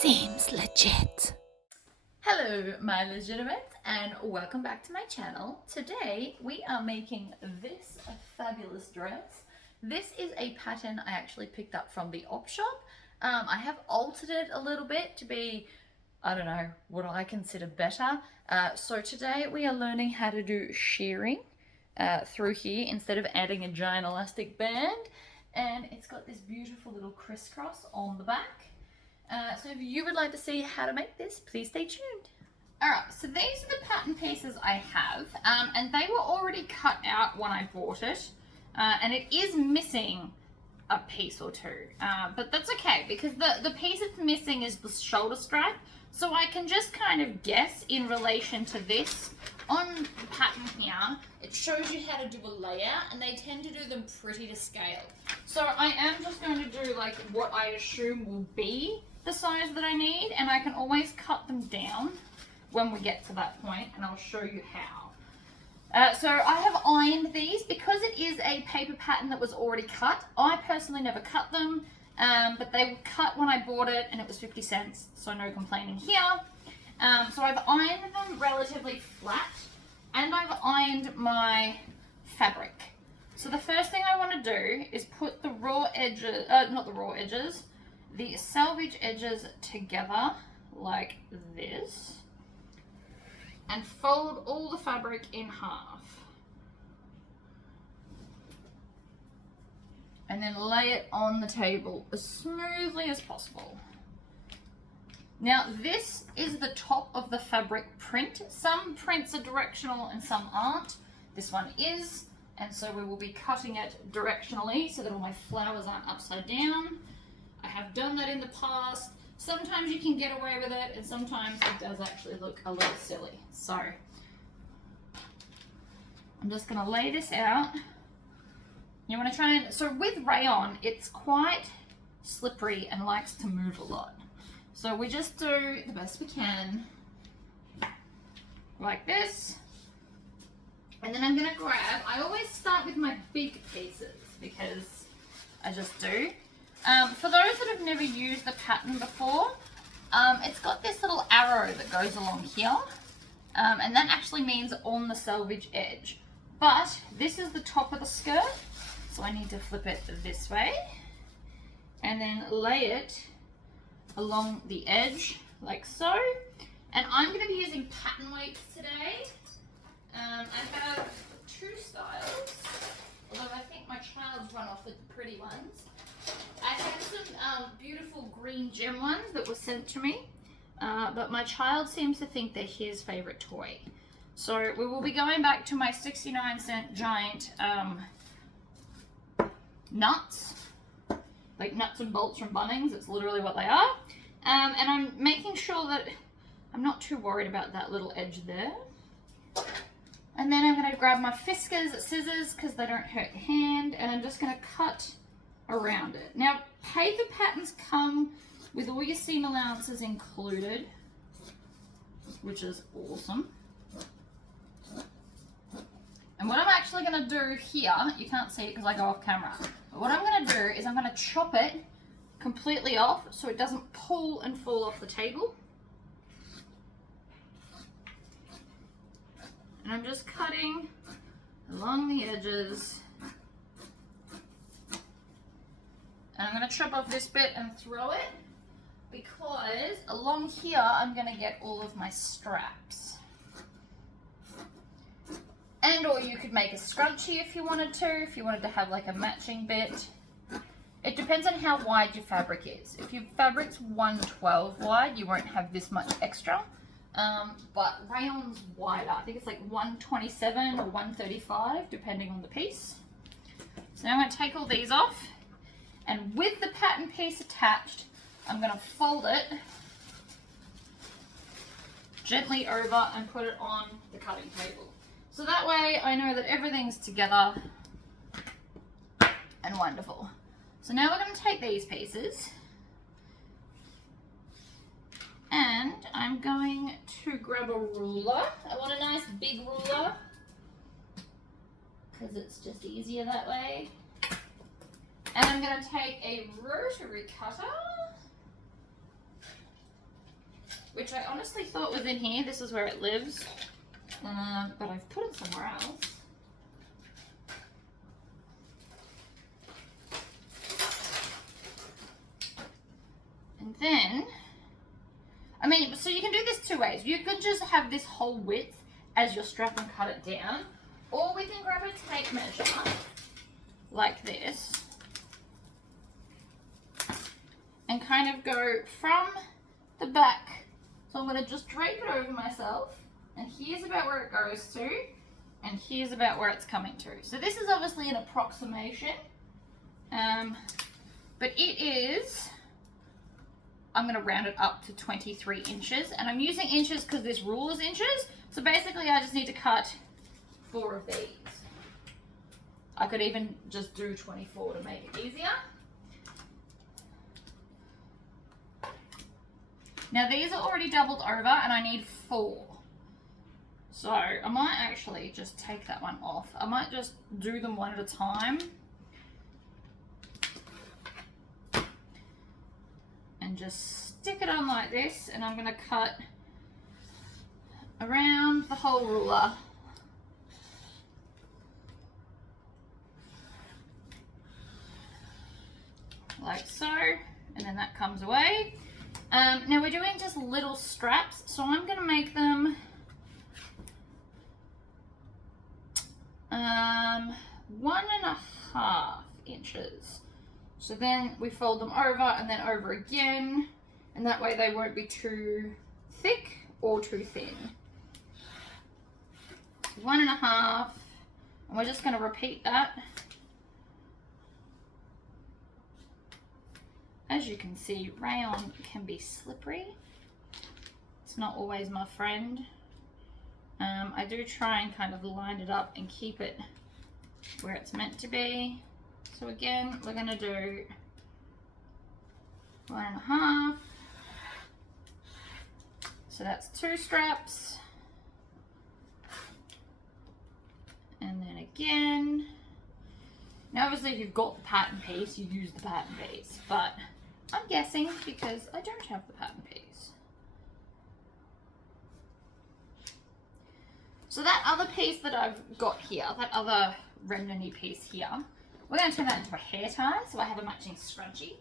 Seems legit. Hello my legitimates and welcome back to my channel. Today we are making this fabulous dress. This is a pattern I actually picked up from the op shop. I have altered it a little bit to be, I don't know, what I consider better. So today we are learning how to do shearing through here instead of adding a giant elastic band. And it's got this beautiful little crisscross on the back. So if you would like to see how to make this, please stay tuned. Alright, so these are the pattern pieces I have, and they were already cut out when I bought it, and it is missing a piece or two, but that's okay because the piece it's missing is the shoulder strap, so I can just kind of guess in relation to this. On the pattern here, it shows you how to do a layout, and they tend to do them pretty to scale. So I am just going to do like what I assume will be the size that I need, and I can always cut them down when we get to that point, and I'll show you how. So I have ironed these because it is a paper pattern that was already cut. I personally never cut them, but they were cut when I bought it and it was 50 cents, so no complaining here. So I've ironed them relatively flat, and I've ironed my fabric. So the first thing I want to do is put the raw edges, the selvage edges together like this, and fold all the fabric in half. And then lay it on the table as smoothly as possible. Now this is the top of the fabric print. Some prints are directional and some aren't. This one is, and so we will be cutting it directionally so that all my flowers aren't upside down. I have done that in the past. Sometimes you can get away with it, and sometimes it does actually look a little silly. So I'm just going to lay this out. You want to try and, so with rayon, it's quite slippery and likes to move a lot. So we just do the best we can, like this. And then I'm going to grab, I always start with my big pieces because I just do. For those that have never used the pattern before, it's got this little arrow that goes along here, and that actually means on the selvage edge. But this is the top of the skirt, so I need to flip it this way and then lay it along the edge like so. And I'm going to be using pattern weights today. I have two styles, although I think my child's run off with the pretty ones. I have some beautiful green gem ones that were sent to me, but my child seems to think they're his favorite toy. So we will be going back to my 69-cent giant nuts, like nuts and bolts from Bunnings. It's literally what they are. And I'm making sure that I'm not too worried about that little edge there. And then I'm going to grab my Fiskars scissors because they don't hurt your hand, and I'm just going to cut around it. Now, paper patterns come with all your seam allowances included, which is awesome. And what I'm actually going to do here, you can't see it because I go off camera, but what I'm going to do is I'm going to chop it completely off so it doesn't pull and fall off the table. And I'm just cutting along the edges. And I'm going to chop off this bit and throw it because along here I'm going to get all of my straps. And or you could make a scrunchie if you wanted to have like a matching bit. It depends on how wide your fabric is. If your fabric's 112 wide, you won't have this much extra. But rayon's wider. I think it's like 127 or 135 depending on the piece. So now I'm going to take all these off. And with the pattern piece attached, I'm going to fold it gently over and put it on the cutting table. So that way I know that everything's together and wonderful. So now we're going to take these pieces and I'm going to grab a ruler. I want a nice big ruler because it's just easier that way. And I'm going to take a rotary cutter which I honestly thought was in here. This is where it lives, but I've put it somewhere else. And then, I mean, so you can do this two ways. You could just have this whole width as your strap and cut it down, or we can grab a tape measure like this and kind of go from the back. So I'm going to just drape it over myself, and here's about where it goes to, and here's about where it's coming to. So this is obviously an approximation, but it is, I'm going to round it up to 23 inches, and I'm using inches because this rule is inches. So basically I just need to cut 4 of these. I could even just do 24 to make it easier. Now these are already doubled over and I need 4. So I might actually just take that one off. I might just do them one at a time. And just stick it on like this, and I'm going to cut around the whole ruler. Like so, and then that comes away. Now we're doing just little straps, so I'm going to make them 1.5 inches. So then we fold them over and then over again, and that way they won't be too thick or too thin. 1.5, and we're just going to repeat that. As you can see, rayon can be slippery. It's not always my friend. I do try and kind of line it up and keep it where it's meant to be. So again, we're going to do 1.5. So that's 2 straps. And then again. Now obviously if you've got the pattern piece, you use the pattern piece. But I'm guessing because I don't have the pattern piece. So that other piece that I've got here, that other remnant-y piece here, we're going to turn that into a hair tie, so I have a matching scrunchie,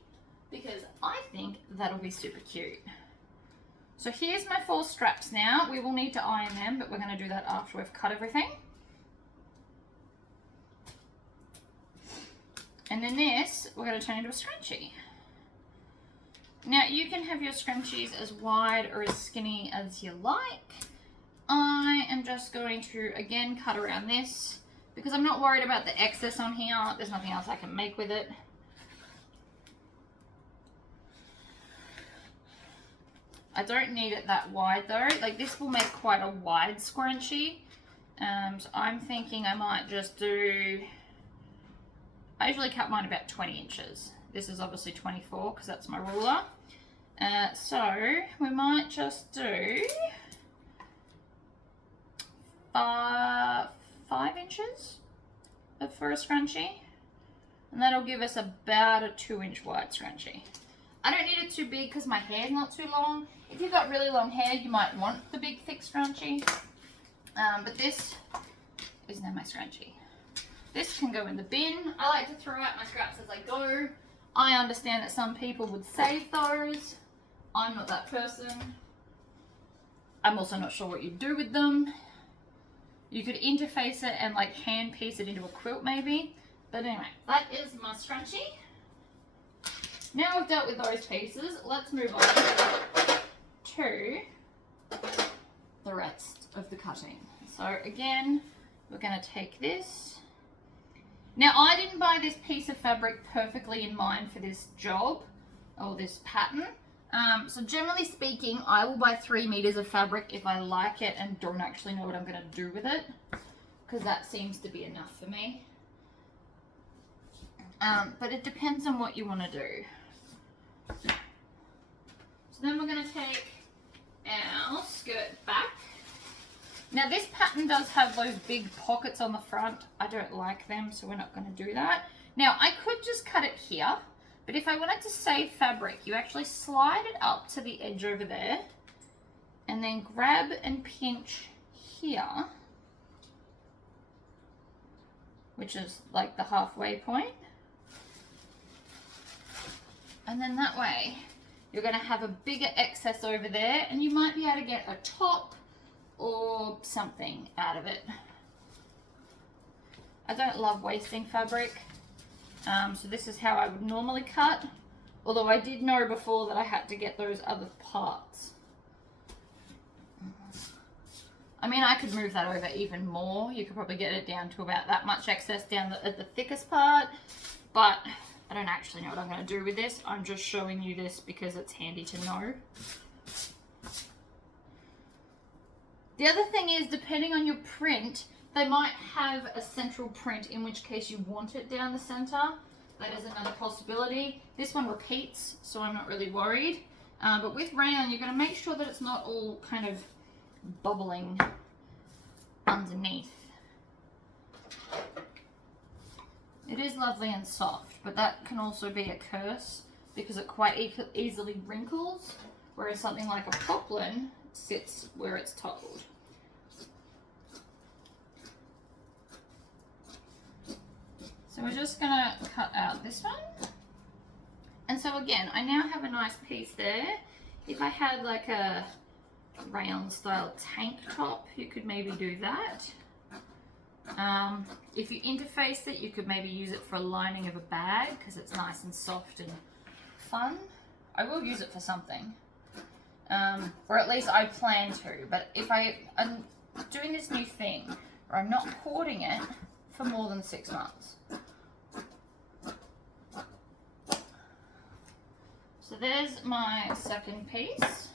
because I think that'll be super cute. So here's my 4 straps now. We will need to iron them, but we're going to do that after we've cut everything. And then this, we're going to turn into a scrunchie. Now you can have your scrunchies as wide or as skinny as you like. I am just going to, again, cut around this, because I'm not worried about the excess on here. There's nothing else I can make with it. I don't need it that wide though. Like this will make quite a wide scrunchie. So I'm thinking I might just do, I usually cut mine about 20 inches. This is obviously 24 because that's my ruler. So we might just do 5 inches for a scrunchie, and that'll give us about a 2-inch wide scrunchie. I don't need it too big because my hair's not too long. If you've got really long hair, you might want the big thick scrunchie, but this is now my scrunchie. This can go in the bin. I like to throw out my scraps as I go. I understand that some people would save those. I'm not that person. I'm also not sure what you do with them. You could interface it and like hand piece it into a quilt maybe. But anyway, that is my scrunchie. Now we've dealt with those pieces, let's move on to the rest of the cutting. So again, we're going to take this. Now I didn't buy this piece of fabric perfectly in mind for this job or this pattern. So generally speaking, I will buy 3 meters of fabric if I like it and don't actually know what I'm going to do with it, because that seems to be enough for me. But it depends on what you want to do. So then we're going to take our skirt back. Now this pattern does have those big pockets on the front. I don't like them, so we're not going to do that. Now I could just cut it here. But if I wanted to save fabric, you actually slide it up to the edge over there, and then grab and pinch here, which is like the halfway point. And then that way you're going to have a bigger excess over there, and you might be able to get a top or something out of it. I don't love wasting fabric, so this is how I would normally cut, although I did know before that I had to get those other parts. I mean, I could move that over even more. You could probably get it down to about that much excess down at the thickest part, but I don't actually know what I'm going to do with this. I'm just showing you this because it's handy to know. The other thing is, depending on your print, they might have a central print, in which case you want it down the center. That is another possibility. This one repeats, so I'm not really worried. But with rayon, you're going to make sure that it's not all kind of bubbling underneath. It is lovely and soft, but that can also be a curse because it quite easily wrinkles, whereas something like a poplin sits where it's told. So we're just going to cut out this one. And so again, I now have a nice piece there. If I had like a rayon style tank top, you could maybe do that. If you interfaced it, you could maybe use it for a lining of a bag because it's nice and soft and fun. I will use it for something. Or at least I plan to, but if I'm doing this new thing where I'm not hoarding it for more than 6 months. So there's my second piece.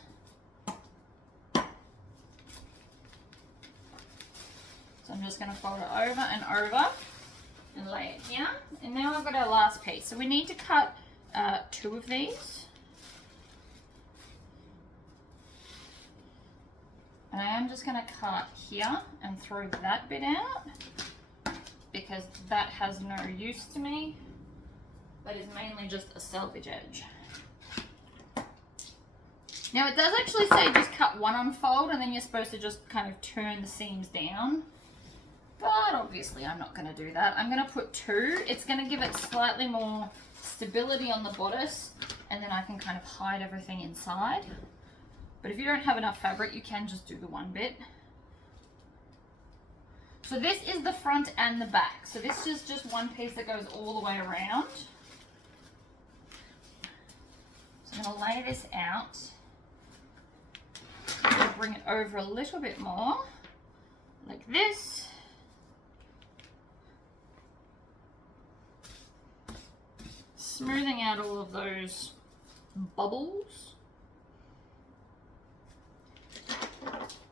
So I'm just going to fold it over and over and lay it here. And now I've got our last piece. So we need to cut 2 of these. And I am just going to cut here and throw that bit out because that has no use to me. That is mainly just a salvage edge. Now it does actually say just cut one unfold and then you're supposed to just kind of turn the seams down. But obviously I'm not going to do that. I'm going to put 2. It's going to give it slightly more stability on the bodice, and then I can kind of hide everything inside. But if you don't have enough fabric, you can just do the one bit. So this is the front and the back. So this is just one piece that goes all the way around. So I'm going to lay this out. I'm going to bring it over a little bit more, like this. Smoothing out all of those bubbles.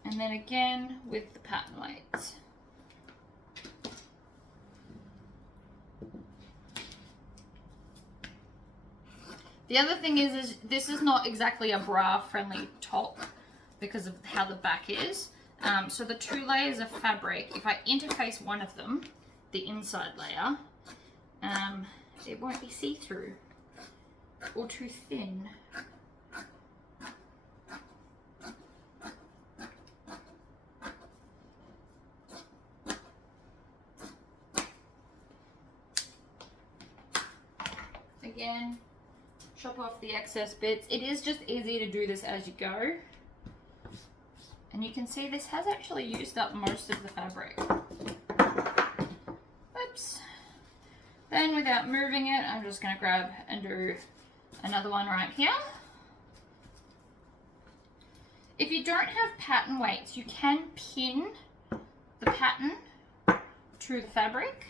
And then again with the pattern weights. The other thing is this is not exactly a bra friendly top because of how the back is. So the 2 layers of fabric, if I interface one of them, the inside layer, it won't be see-through or too thin. Again, chop off the excess bits. It is just easy to do this as you go. And you can see this has actually used up most of the fabric. Oops. Then without moving it, I'm just going to grab and do another one right here. If you don't have pattern weights, you can pin the pattern to the fabric.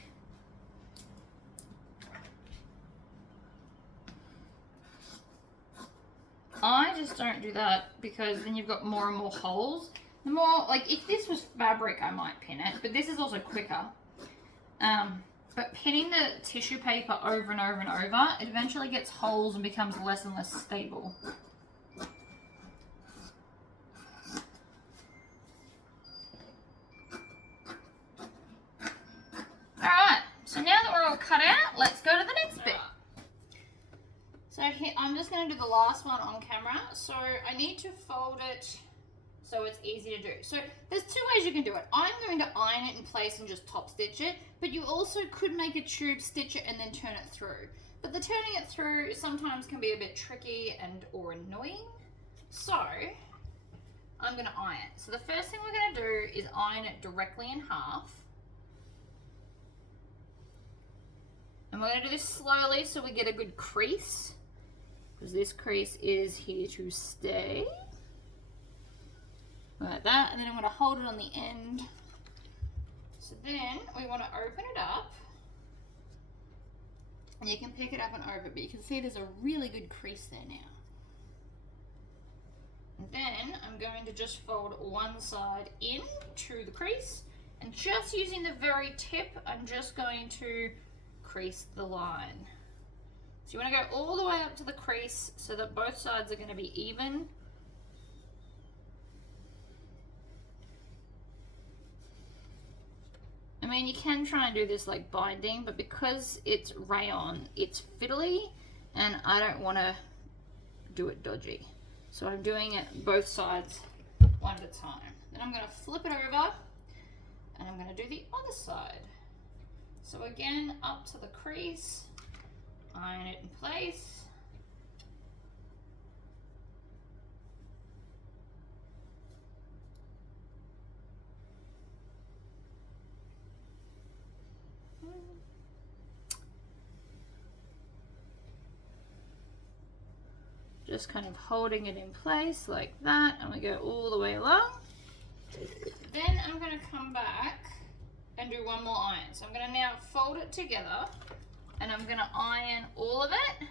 I just don't do that because then you've got more and more holes. The more, like if this was fabric, I might pin it, but this is also quicker. But pinning the tissue paper over and over and over, it eventually gets holes and becomes less and less stable. Alright, so now that we're all cut out, let's go to the next bit. So here, I'm just going to do the last one on camera. So I need to fold it so it's easy to do. So there's two ways you can do it. I'm going to iron it in place and just top stitch it, but you also could make a tube, stitch it, and then turn it through. But the turning it through sometimes can be a bit tricky and or annoying. So I'm going to iron. So the first thing we're going to do is iron it directly in half. And we're going to do this slowly so we get a good crease, because this crease is here to stay. Like that, and then I'm going to hold it on the end. So then we want to open it up. And you can pick it up and open it, but you can see there's a really good crease there now. And then I'm going to just fold one side in to the crease, and just using the very tip, I'm just going to crease the line. So you want to go all the way up to the crease so that both sides are going to be even. I mean, you can try and do this like binding, but because it's rayon, it's fiddly, and I don't want to do it dodgy. So I'm doing it both sides one at a time. Then I'm going to flip it over, and I'm going to do the other side. So again, up to the crease, iron it in place. Just kind of holding it in place like that, and we go all the way along. Then I'm going to come back and do one more iron. So I'm going to now fold it together, and I'm going to iron all of it,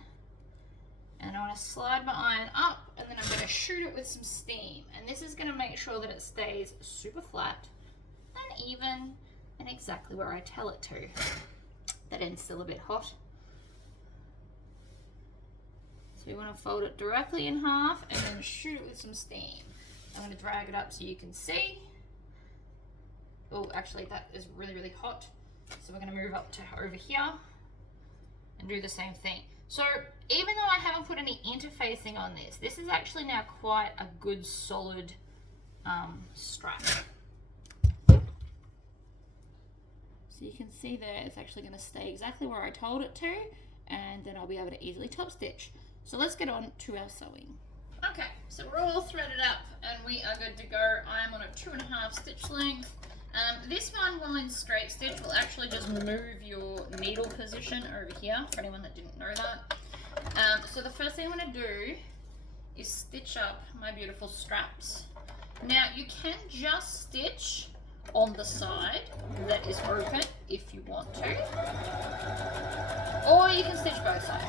and I want to slide my iron up, and then I'm going to shoot it with some steam, and this is going to make sure that it stays super flat and even and exactly where I tell it to. That end's still a bit hot. So you want to fold it directly in half and then shoot it with some steam. I'm going to drag it up so you can see. Oh, actually that is really, really hot. So we're going to move up to over here and do the same thing. So even though I haven't put any interfacing on this, this is actually now quite a good solid strap. So you can see there it's actually going to stay exactly where I told it to, and then I'll be able to easily top stitch. So let's get on to our sewing. Okay, so we're all threaded up and we are good to go. I'm on a 2.5 stitch length. This one, while in straight stitch, will actually just move your needle position over here, for anyone that didn't know that. So the first thing I'm going to do is stitch up my beautiful straps. Now you can just stitch on the side that is open if you want to, or you can stitch both sides.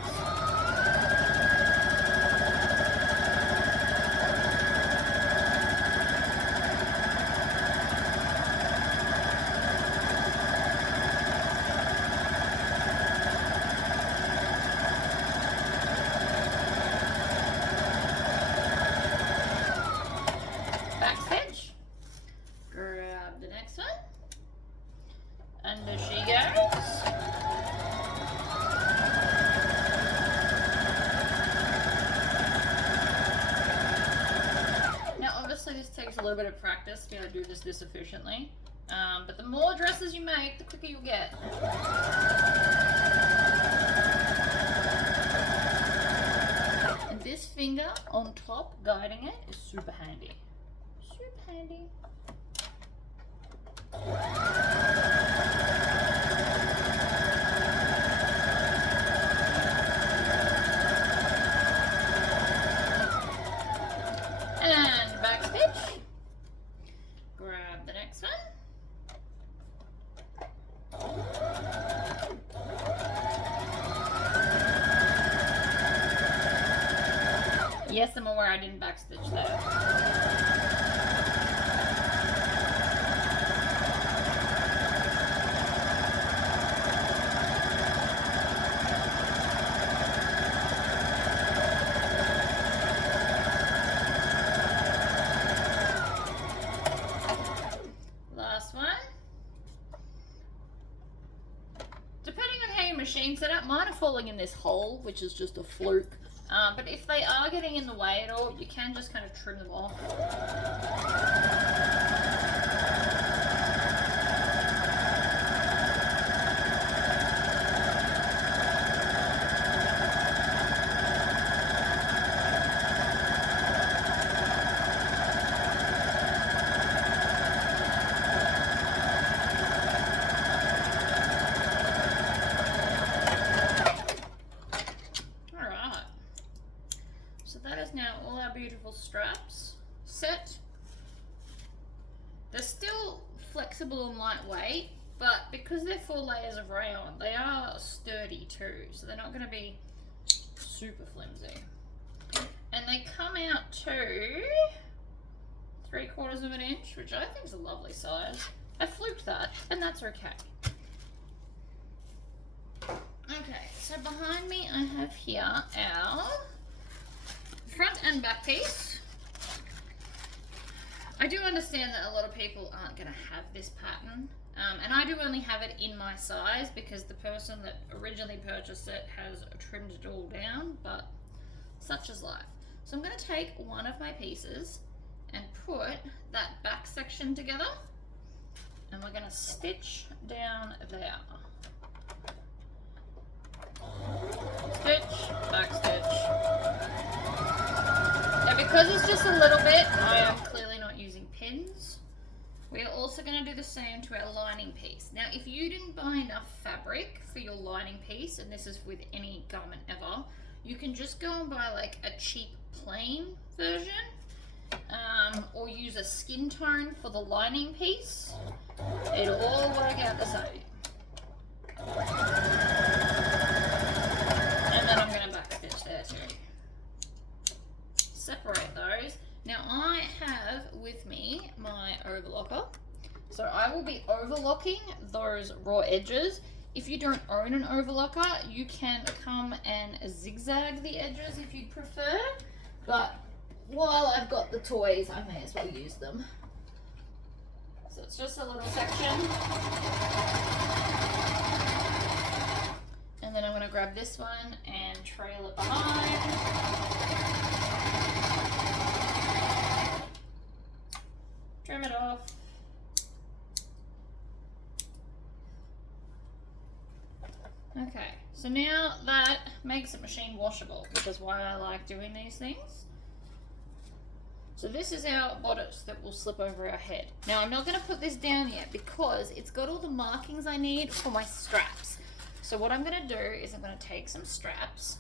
Under she goes. Now obviously this takes a little bit of practice to be able to do this efficiently, but the more dresses you make, the quicker you'll get. And this finger on top guiding it is super handy. Super handy. And back stitch. Grab the next one. Yes, I'm aware I didn't backstitch there. Machine setup. Mine are falling in this hole, which is just a fluke. But if they are getting in the way at all, you can just kind of trim them off. Now all our beautiful straps set. They're still flexible and lightweight, but because they're 4 layers of rayon, they are sturdy too, so they're not going to be super flimsy. And they come out to 3/4 of an inch, which I think is a lovely size. I fluked that, and that's okay. Okay, so behind me I have here our front and back piece. I do understand that a lot of people aren't going to have this pattern, and I do only have it in my size because the person that originally purchased it has trimmed it all down, but such is life. So I'm going to take one of my pieces and put that back section together, and we're going to stitch down there. Stitch, back stitch. Now because it's just a little bit, I am clearly not using pins. We are also going to do the same to our lining piece. Now if you didn't buy enough fabric for your lining piece, and this is with any garment ever, you can just go and buy like a cheap plain version, or use a skin tone for the lining piece. It'll all work out the same. And then I'm going to back stitch there too. Separate those. Now I have with me my overlocker, so I will be overlocking those raw edges. If you don't own an overlocker, you can come and zigzag the edges if you'd prefer, but while I've got the toys, I may as well use them. So it's just a little section, and then I'm going to grab this one and trail it behind. Trim it off. Okay, so now that makes it machine washable, which is why I like doing these things. So this is our bodice that will slip over our head. Now I'm not going to put this down yet because it's got all the markings I need for my straps. So what I'm going to do is I'm going to take some straps,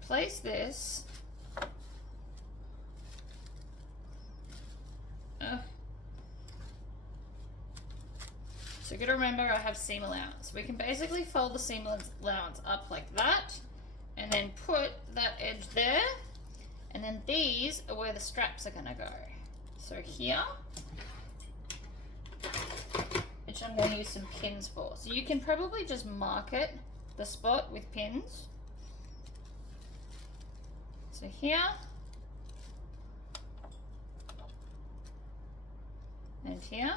place this so you got to remember I have seam allowance. We can basically fold the seam allowance up like that and then put that edge there, and then these are where the straps are going to go. So here, which I'm going to use some pins for. So you can probably just mark it, the spot, with pins. So here, and here,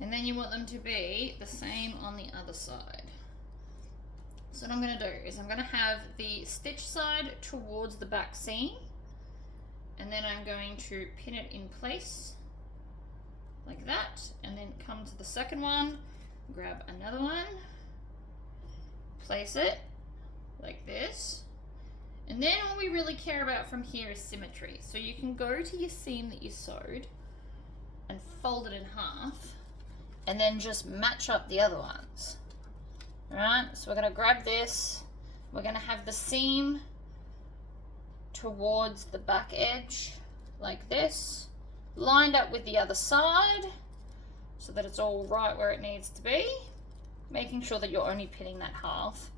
and then you want them to be the same on the other side. So what I'm going to do is I'm going to have the stitch side towards the back seam, and then I'm going to pin it in place like that, and then come to the second one, grab another one, place it like this, and then all we really care about from here is symmetry. So you can go to your seam that you sewed and fold it in half, and then just match up the other ones. Alright, so we're going to grab this, we're going to have the seam towards the back edge like this, lined up with the other side so that it's all right where it needs to be, making sure that you're only pinning that half.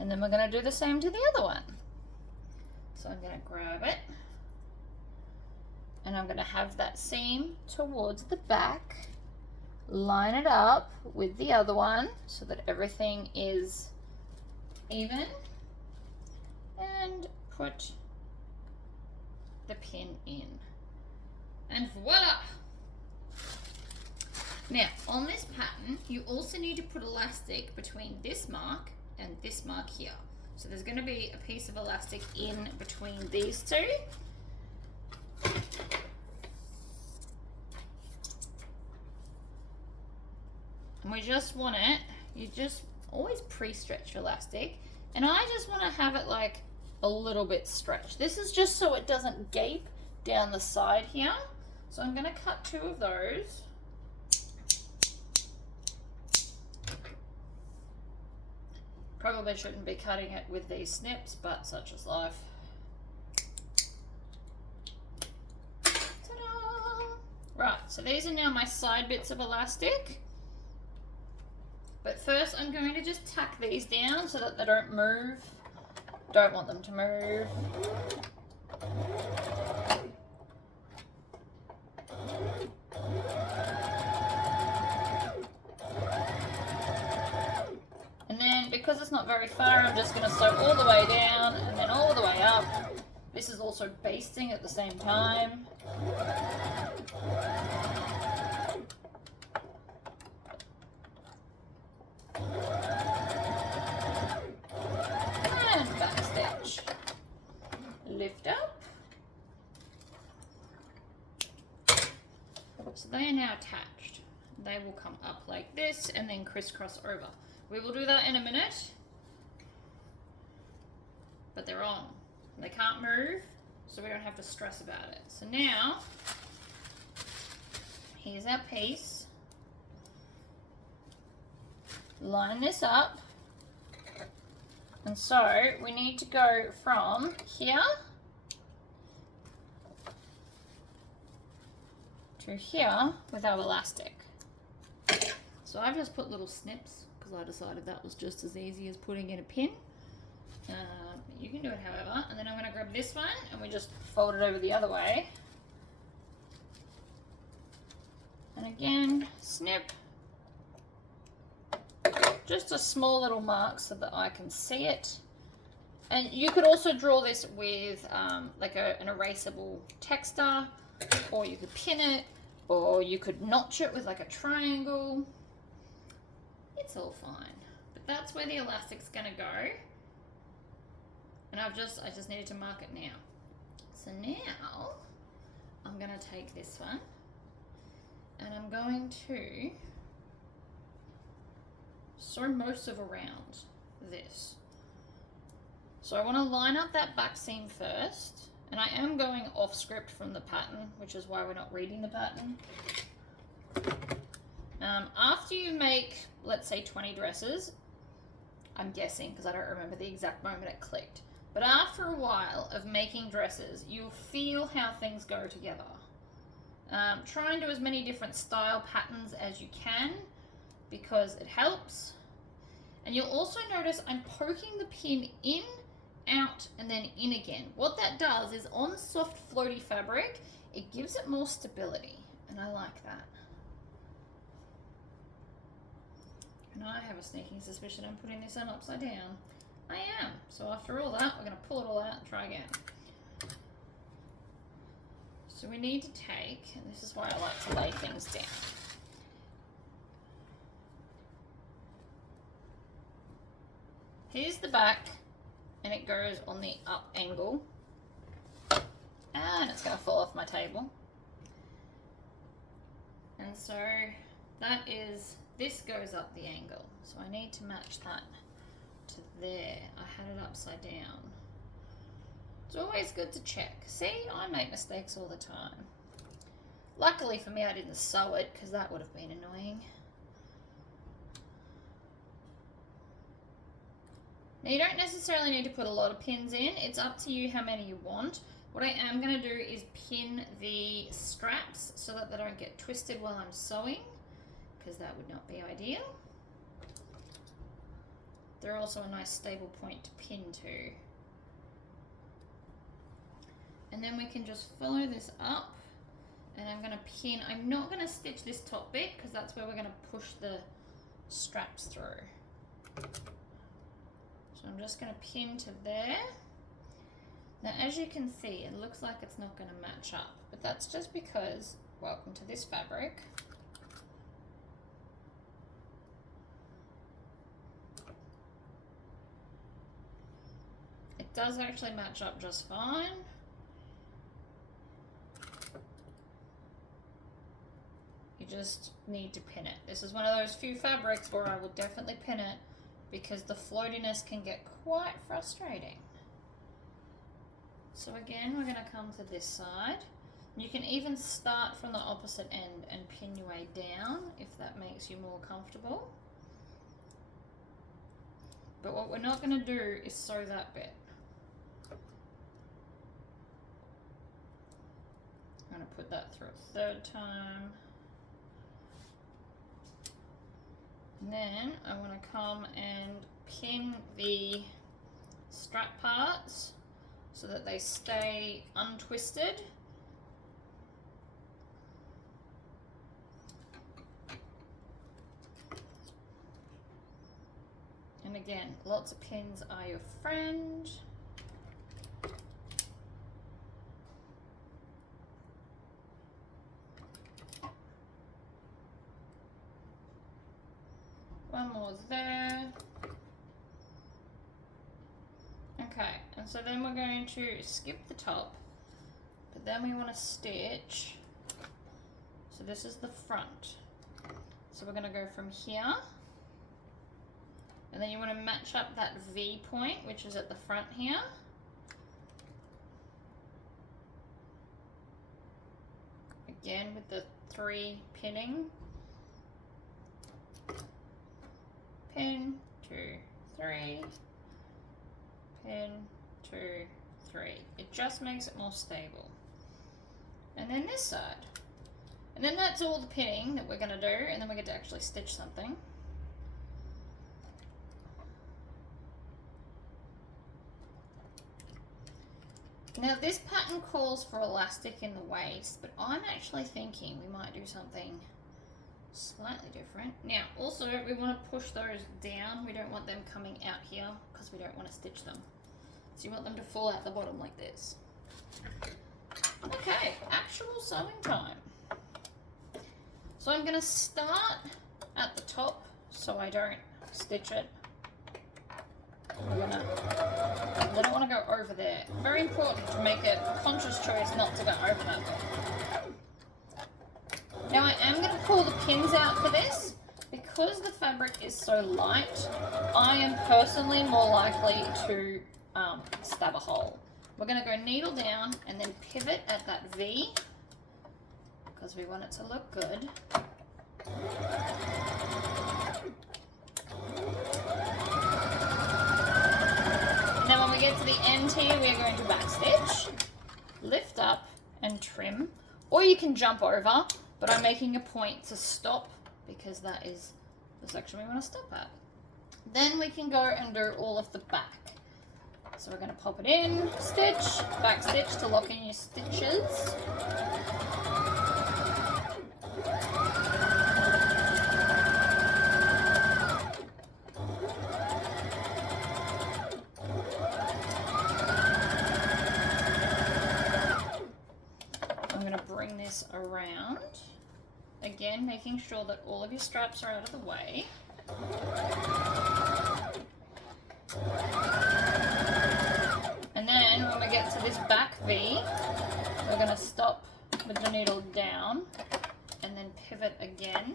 And then we're going to do the same to the other one. So I'm going to grab it, and I'm going to have that seam towards the back, line it up with the other one so that everything is even, and put the pin in. And voila! Now, on this pattern, you also need to put elastic between this mark and this mark here. So there's going to be a piece of elastic in between these two. And we just want it, you just always pre-stretch your elastic. And I just want to have it like a little bit stretched. This is just so it doesn't gape down the side here. So I'm going to cut 2 of those. Probably shouldn't be cutting it with these snips, but such is life. Ta-da! Right, so these are now my side bits of elastic. But first I'm going to just tuck these down so that they don't move. Don't want them to move. And then because it's not very far, I'm just going to sew all the way down and then all the way up. This is also basting at the same time. And back stitch. Lift up. So they are now attached. They will come up like this and then crisscross over. We will do that in a minute. But they're on. They can't move, so we don't have to stress about it. So now, here's our piece. Line this up. And so we need to go from here to here with our elastic. So I've just put little snips because I decided that was just as easy as putting in a pin. You can do it however, and then I'm going to grab this one and we just fold it over the other way. And again, snip. Just a small little mark so that I can see it. And you could also draw this with like an erasable texter, or you could pin it, or you could notch it with like a triangle. It's all fine. But that's where the elastic's going to go. And I just needed to mark it now. So now I'm going to take this one and I'm going to sew most of around this. So I want to line up that back seam first, and I am going off script from the pattern, which is why we're not reading the pattern. After you make, let's say 20 dresses, I'm guessing because I don't remember the exact moment it clicked, but after a while of making dresses, you'll feel how things go together. Try and do as many different style patterns as you can because it helps. And you'll also notice I'm poking the pin in, out, and then in again. What that does is on soft floaty fabric, it gives it more stability, and I like that. And I have a sneaking suspicion I'm putting this on upside down. I am. So after all that, we're going to pull it all out and try again. So we need to take, and this is why I like to lay things down. Here's the back, and it goes on the up angle. And it's going to fall off my table. And so that is, this goes up the angle. So I need to match that to there. I had it upside down. It's always good to check. See, I make mistakes all the time. Luckily for me, I didn't sew it because that would have been annoying. Now you don't necessarily need to put a lot of pins in. It's up to you how many you want. What I am going to do is pin the straps so that they don't get twisted while I'm sewing, because that would not be ideal. They're also a nice stable point to pin to. And then we can just follow this up, and I'm going to pin. I'm not going to stitch this top bit because that's where we're going to push the straps through. So I'm just going to pin to there. Now as you can see, it looks like it's not going to match up, but that's just because, welcome to this fabric, it does actually match up just fine. You just need to pin it. This is one of those few fabrics where I will definitely pin it because the floatiness can get quite frustrating. So again, we're going to come to this side. You can even start from the opposite end and pin your way down if that makes you more comfortable. But what we're not going to do is sew that bit. I'm going to put that through a third time. And then I want to come and pin the strap parts so that they stay untwisted. And again, lots of pins are your friend. One more there. Okay, and so then we're going to skip the top, but then we want to stitch. So this is the front. So we're going to go from here, and then you want to match up that V point, which is at the front here. Again with the 3 pinning. Pin, 2, 3, pin, 2, 3. It just makes it more stable. And then this side. And then that's all the pinning that we're going to do, and then we get to actually stitch something. Now this pattern calls for elastic in the waist, but I'm actually thinking we might do something slightly different. Now also we want to push those down. We don't want them coming out here because we don't want to stitch them. So you want them to fall out the bottom like this. Okay, actual sewing time. So I'm going to start at the top so I don't stitch it. I don't want to go over there. Very important to make a conscious choice not to go over that way. Now I am going to pull the pins out for this. Because the fabric is so light, I am personally more likely to stab a hole. We're going to go needle down and then pivot at that V because we want it to look good. And then when we get to the end here, we are going to backstitch, lift up and trim, or you can jump over. But I'm making a point to stop because that is the section we want to stop at. Then we can go and do all of the back. So we're going to pop it in, stitch, back stitch to lock in your stitches. I'm going to bring this around. Again, making sure that all of your straps are out of the way. And then when we get to this back V, we're going to stop with the needle down and then pivot again.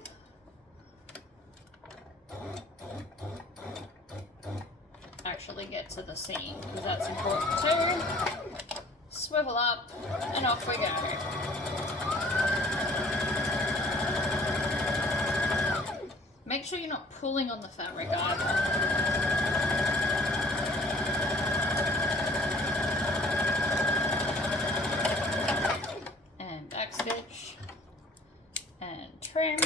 Actually get to the seam because that's important too. Swivel up and off we go. Make sure you're not pulling on the fabric either. And backstitch and trim.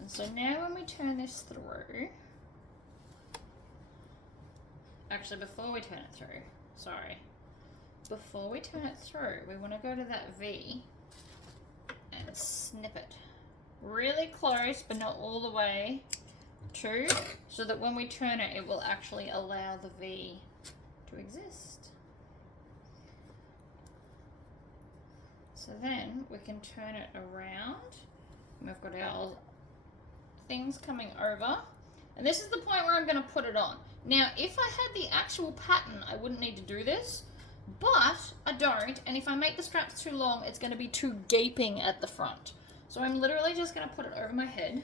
And so now when we turn this through, actually before we turn it through, before we turn it through, we want to go to that V and snip it. Really close, but not all the way to, so that when we turn it, it will actually allow the V to exist. So then we can turn it around. We've got our things coming over. And this is the point where I'm going to put it on. Now, if I had the actual pattern, I wouldn't need to do this. But I don't. And if I make the straps too long, it's going to be too gaping at the front. So I'm literally just going to put it over my head.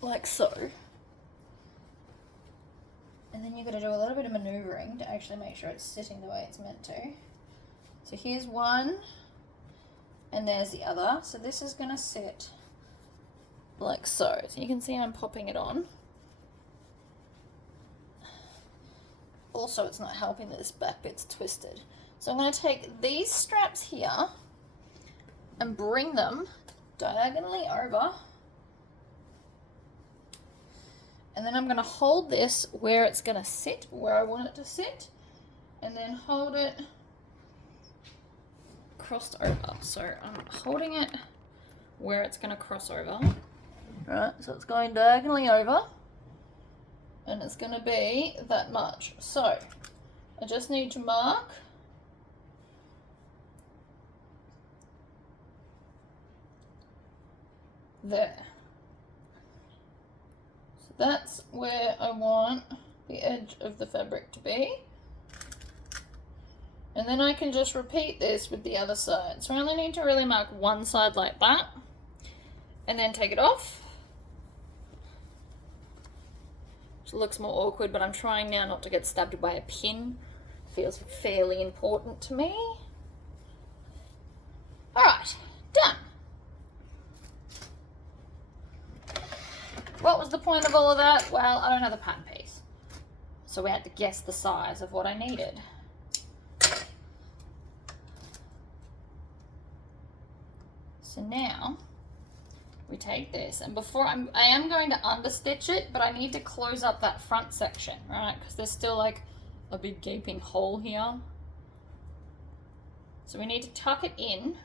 Like so. And then you've got to do a little bit of maneuvering to actually make sure it's sitting the way it's meant to. So here's one, and there's the other. So this is going to sit like so. So you can see I'm popping it on. Also, it's not helping that this back bit's twisted. So I'm going to take these straps here and bring them diagonally over. And then I'm going to hold this where it's going to sit, where I want it to sit, and then hold it crossed over. So I'm holding it where it's going to cross over. Right, so it's going diagonally over, and it's going to be that much. So I just need to mark there. That's where I want the edge of the fabric to be. And then I can just repeat this with the other side. So I only need to really mark one side like that. And then take it off. Which looks more awkward, but I'm trying now not to get stabbed by a pin. Feels fairly important to me. Alright, done. What was the point of all of that? Well, I don't have the pattern piece. So we had to guess the size of what I needed. So now we take this, and before I am going to understitch it, but I need to close up that front section, right? Because there's still like a big gaping hole here. So we need to tuck it in.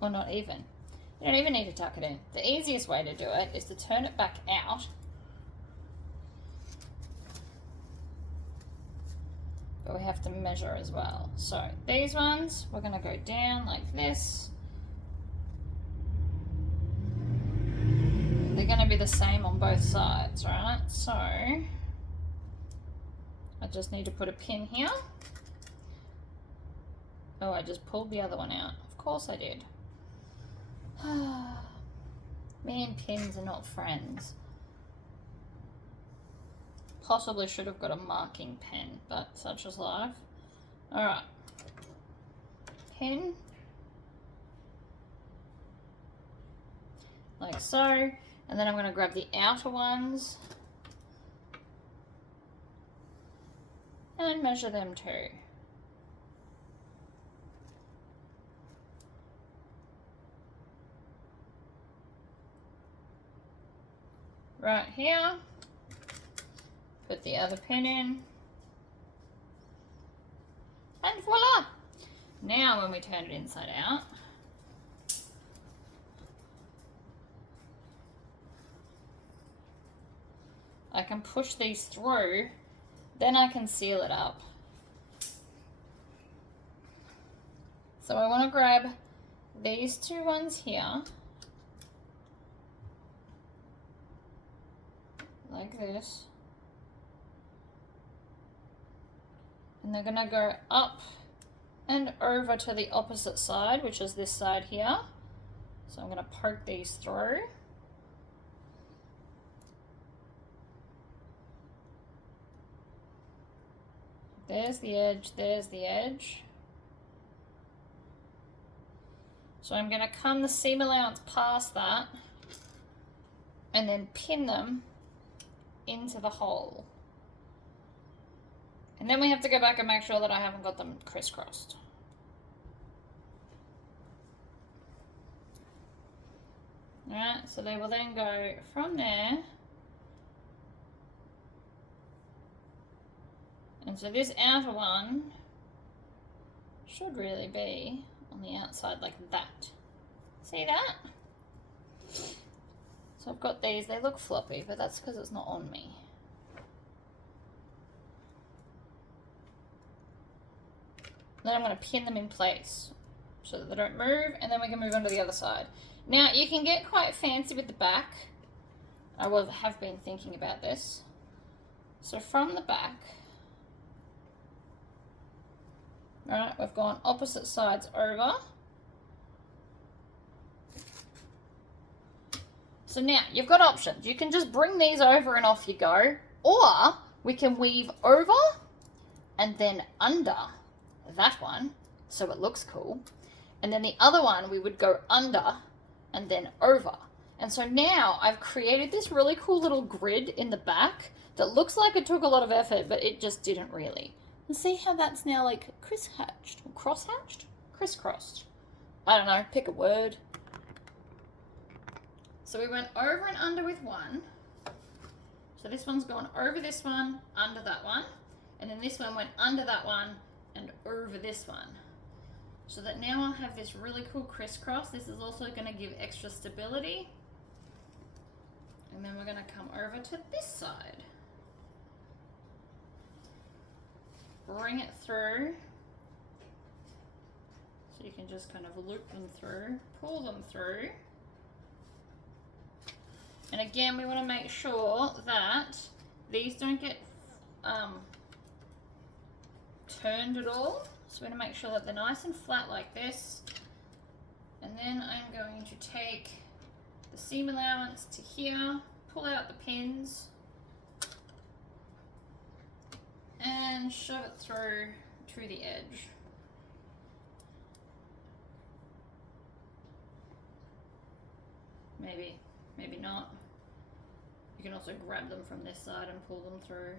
Or not even. You don't even need to tuck it in. The easiest way to do it is to turn it back out. But we have to measure as well. So these ones, we're going to go down like this. They're going to be the same on both sides, right? So I just need to put a pin here. Oh, I just pulled the other one out. Of course I did. Me and pins are not friends. Possibly should have got a marking pen, but such is life. Alright. Pin. Like so. And then I'm going to grab the outer ones and measure them too. Right here, put the other pin in, and voila! Now when we turn it inside out, I can push these through, then I can seal it up. So I want to grab these two ones here, like this, and they're gonna go up and over to the opposite side, which is this side here. So I'm gonna poke these through. There's the edge, there's the edge. So I'm gonna come the seam allowance past that and then pin them into the hole. And then we have to go back and make sure that I haven't got them crisscrossed. Alright, so they will then go from there. And so this outer one should really be on the outside like that. See that? So So I've got these, they look floppy, but that's because it's not on me. Then I'm going to pin them in place so that they don't move, and then we can move on to the other side. Now, you can get quite fancy with the back. I have been thinking about this. So from the back, right, we've gone opposite sides over. So now, you've got options. You can just bring these over and off you go, or we can weave over and then under that one, so it looks cool. And then the other one, we would go under and then over. And so now I've created this really cool little grid in the back that looks like it took a lot of effort, but it just didn't really. And see how that's now like cross-hatched? Crisscrossed. I don't know, pick a word. So we went over and under with one. So this one's gone over this one, under that one. And then this one went under that one and over this one. So that now I'll have this really cool crisscross. This is also going to give extra stability. And then we're going to come over to this side. Bring it through. So you can just kind of loop them through, pull them through. And again, we want to make sure that these don't get turned at all. So we're going to make sure that they're nice and flat like this. And then I'm going to take the seam allowance to here, pull out the pins, and shove it through to the edge. Maybe not. You can also grab them from this side and pull them through.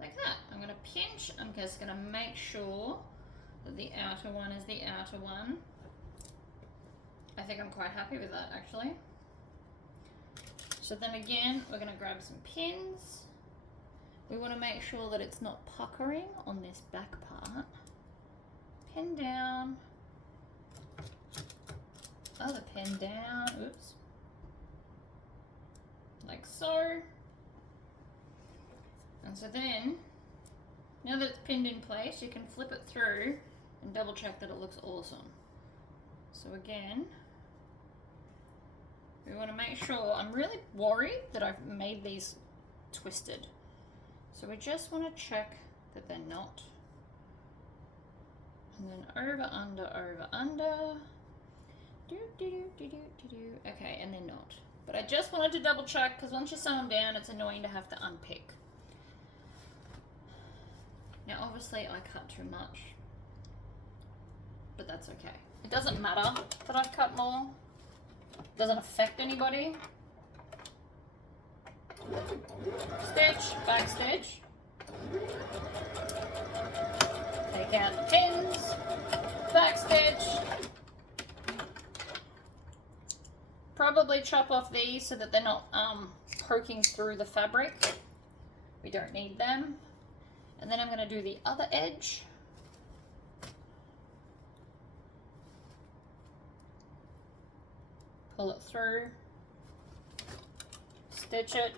Like that. I'm going to pinch. I'm just going to make sure that the outer one is the outer one. I think I'm quite happy with that actually. So then again, we're going to grab some pins. We want to make sure that it's not puckering on this back part. Pin down. Other pin down. Oops. Like so. And so then, now that it's pinned in place, you can flip it through and double check that it looks awesome. So again, we want to make sure, I'm really worried that I've made these twisted. So we just want to check that they're not. And then over, under. Okay, and they're not. But I just wanted to double check because once you sew them down, it's annoying to have to unpick. Now obviously I cut too much, but that's okay. It doesn't matter that I've cut more. It doesn't affect anybody. Stitch, back stitch. Take out the pins, back stitch. Probably chop off these so that they're not poking through the fabric. We don't need them. And then I'm going to do the other edge. Pull it through. Stitch it.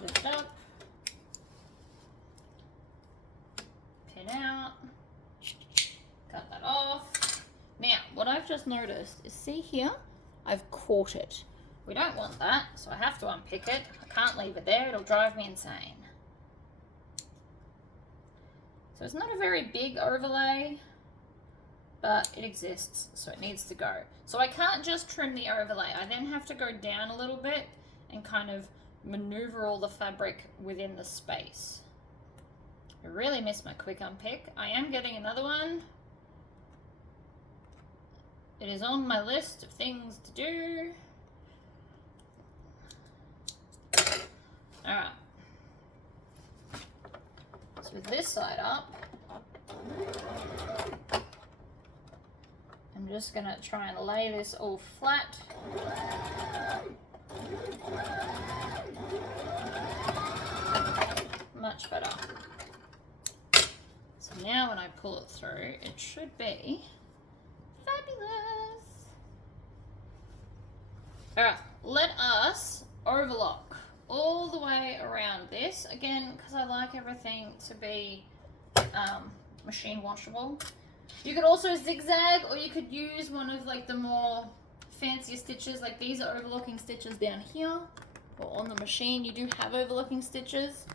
Lift up. Pin out. Cut that off. Now, what I've just noticed is, see here, I've caught it. We don't want that, so I have to unpick it. I can't leave it there, it'll drive me insane. So it's not a very big overlay, but it exists, so it needs to go. So I can't just trim the overlay. I then have to go down a little bit and kind of maneuver all the fabric within the space. I really miss my quick unpick. I am getting another one. It is on my list of things to do. Alright. So with this side up, I'm just going to try and lay this all flat. much better. So now when I pull it through, it should be fabulous. All right, let us overlock all the way around this. Again, because I like everything to be machine washable. You could also zigzag, or you could use one of like the more fancier stitches. Like these are overlocking stitches down here, or on the machine you do have overlocking stitches.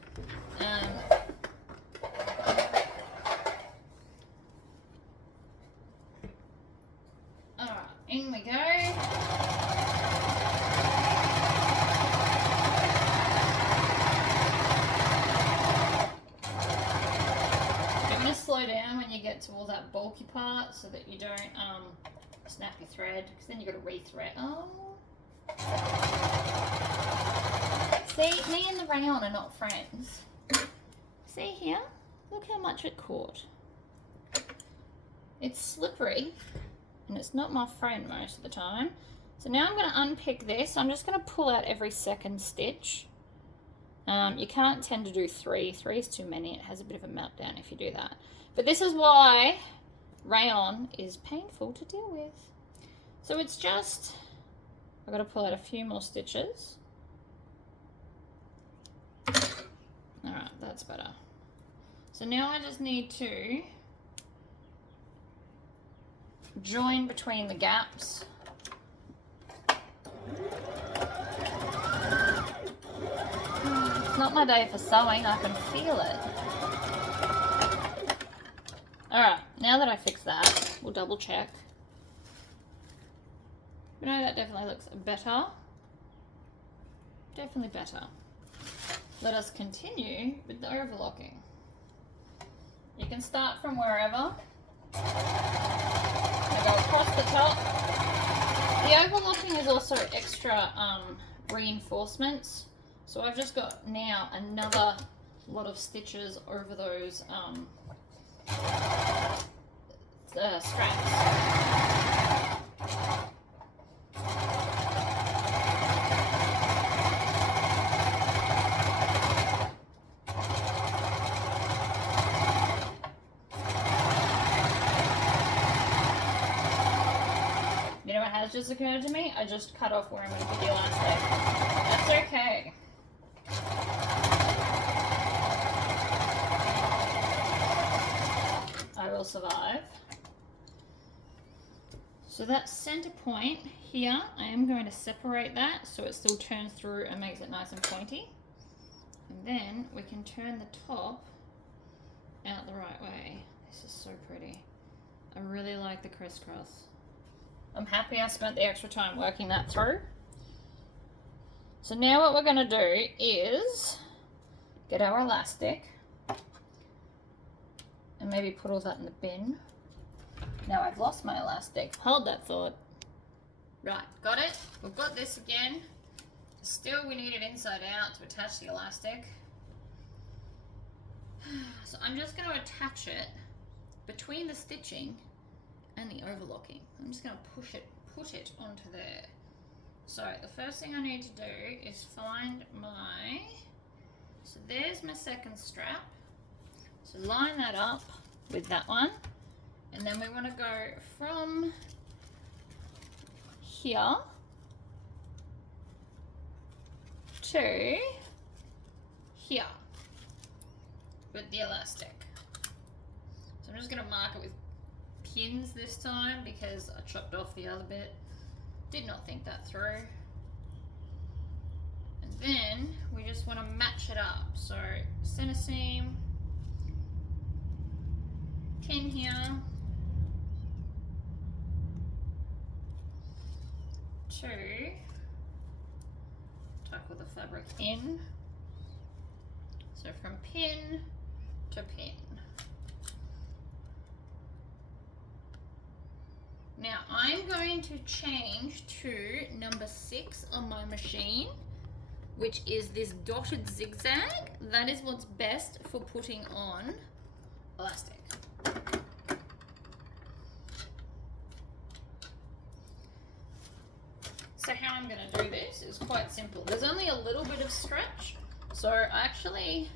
Alright, in we go. Slow down when you get to all that bulky part so that you don't snap your thread, because then you've got to re-thread. Oh. See, me and the rayon are not friends. See here? Look how much it caught. It's slippery and it's not my friend most of the time. So now I'm going to unpick this. I'm just going to pull out every second stitch. You can't tend to do three. Three is too many. It has a bit of a meltdown if you do that. But this is why rayon is painful to deal with. So it's just, I've got to pull out a few more stitches. Alright, that's better. So now I just need to join between the gaps. It's not my day for sewing, I can feel it. Alright, now that I fixed that, we'll double check. But no, that definitely looks better. Definitely better. Let us continue with the overlocking. You can start from wherever. I'm going to go across the top. The overlocking is also extra reinforcements. So I've just got now another lot of stitches over those straps. You know what has just occurred to me? I just cut off where I'm going to put the elastic. That's okay. I will survive. So that center point here, I am going to separate that so it still turns through and makes it nice and pointy. And then we can turn the top out the right way. This is so pretty. I really like the crisscross. I'm happy I spent the extra time working that through. So now what we're going to do is get our elastic and maybe put all that in the bin. Now I've lost my elastic. Hold that thought. Right, got it. We've got this again. Still we need it inside out to attach the elastic. So I'm just going to attach it between the stitching and the overlocking. I'm just going to put it onto there. So the first thing I need to do is find my, so there's my second strap. So line that up with that one. And then we want to go from here to here with the elastic. So I'm just going to mark it with pins this time because I chopped off the other bit. Did not think that through. And then we just want to match it up. So center seam, pin here, to tuck the fabric in. So from pin to pin. Now I'm going to change to number 6 on my machine, which is this dotted zigzag. That is what's best for putting on elastic. So how I'm going to do this is quite simple. There's only a little bit of stretch, so actually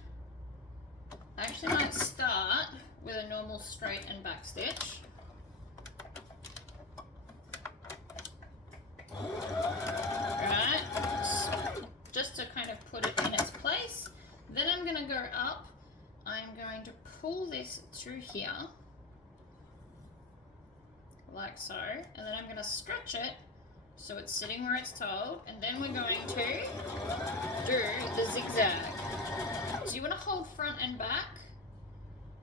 actually might start with a normal straight and back stitch. Right, just to kind of put it in its place. Then I'm going to go up. I'm going to pull this through here, like so, and then I'm going to stretch it so it's sitting where it's told, and then we're going to do the zigzag. So you want to hold front and back,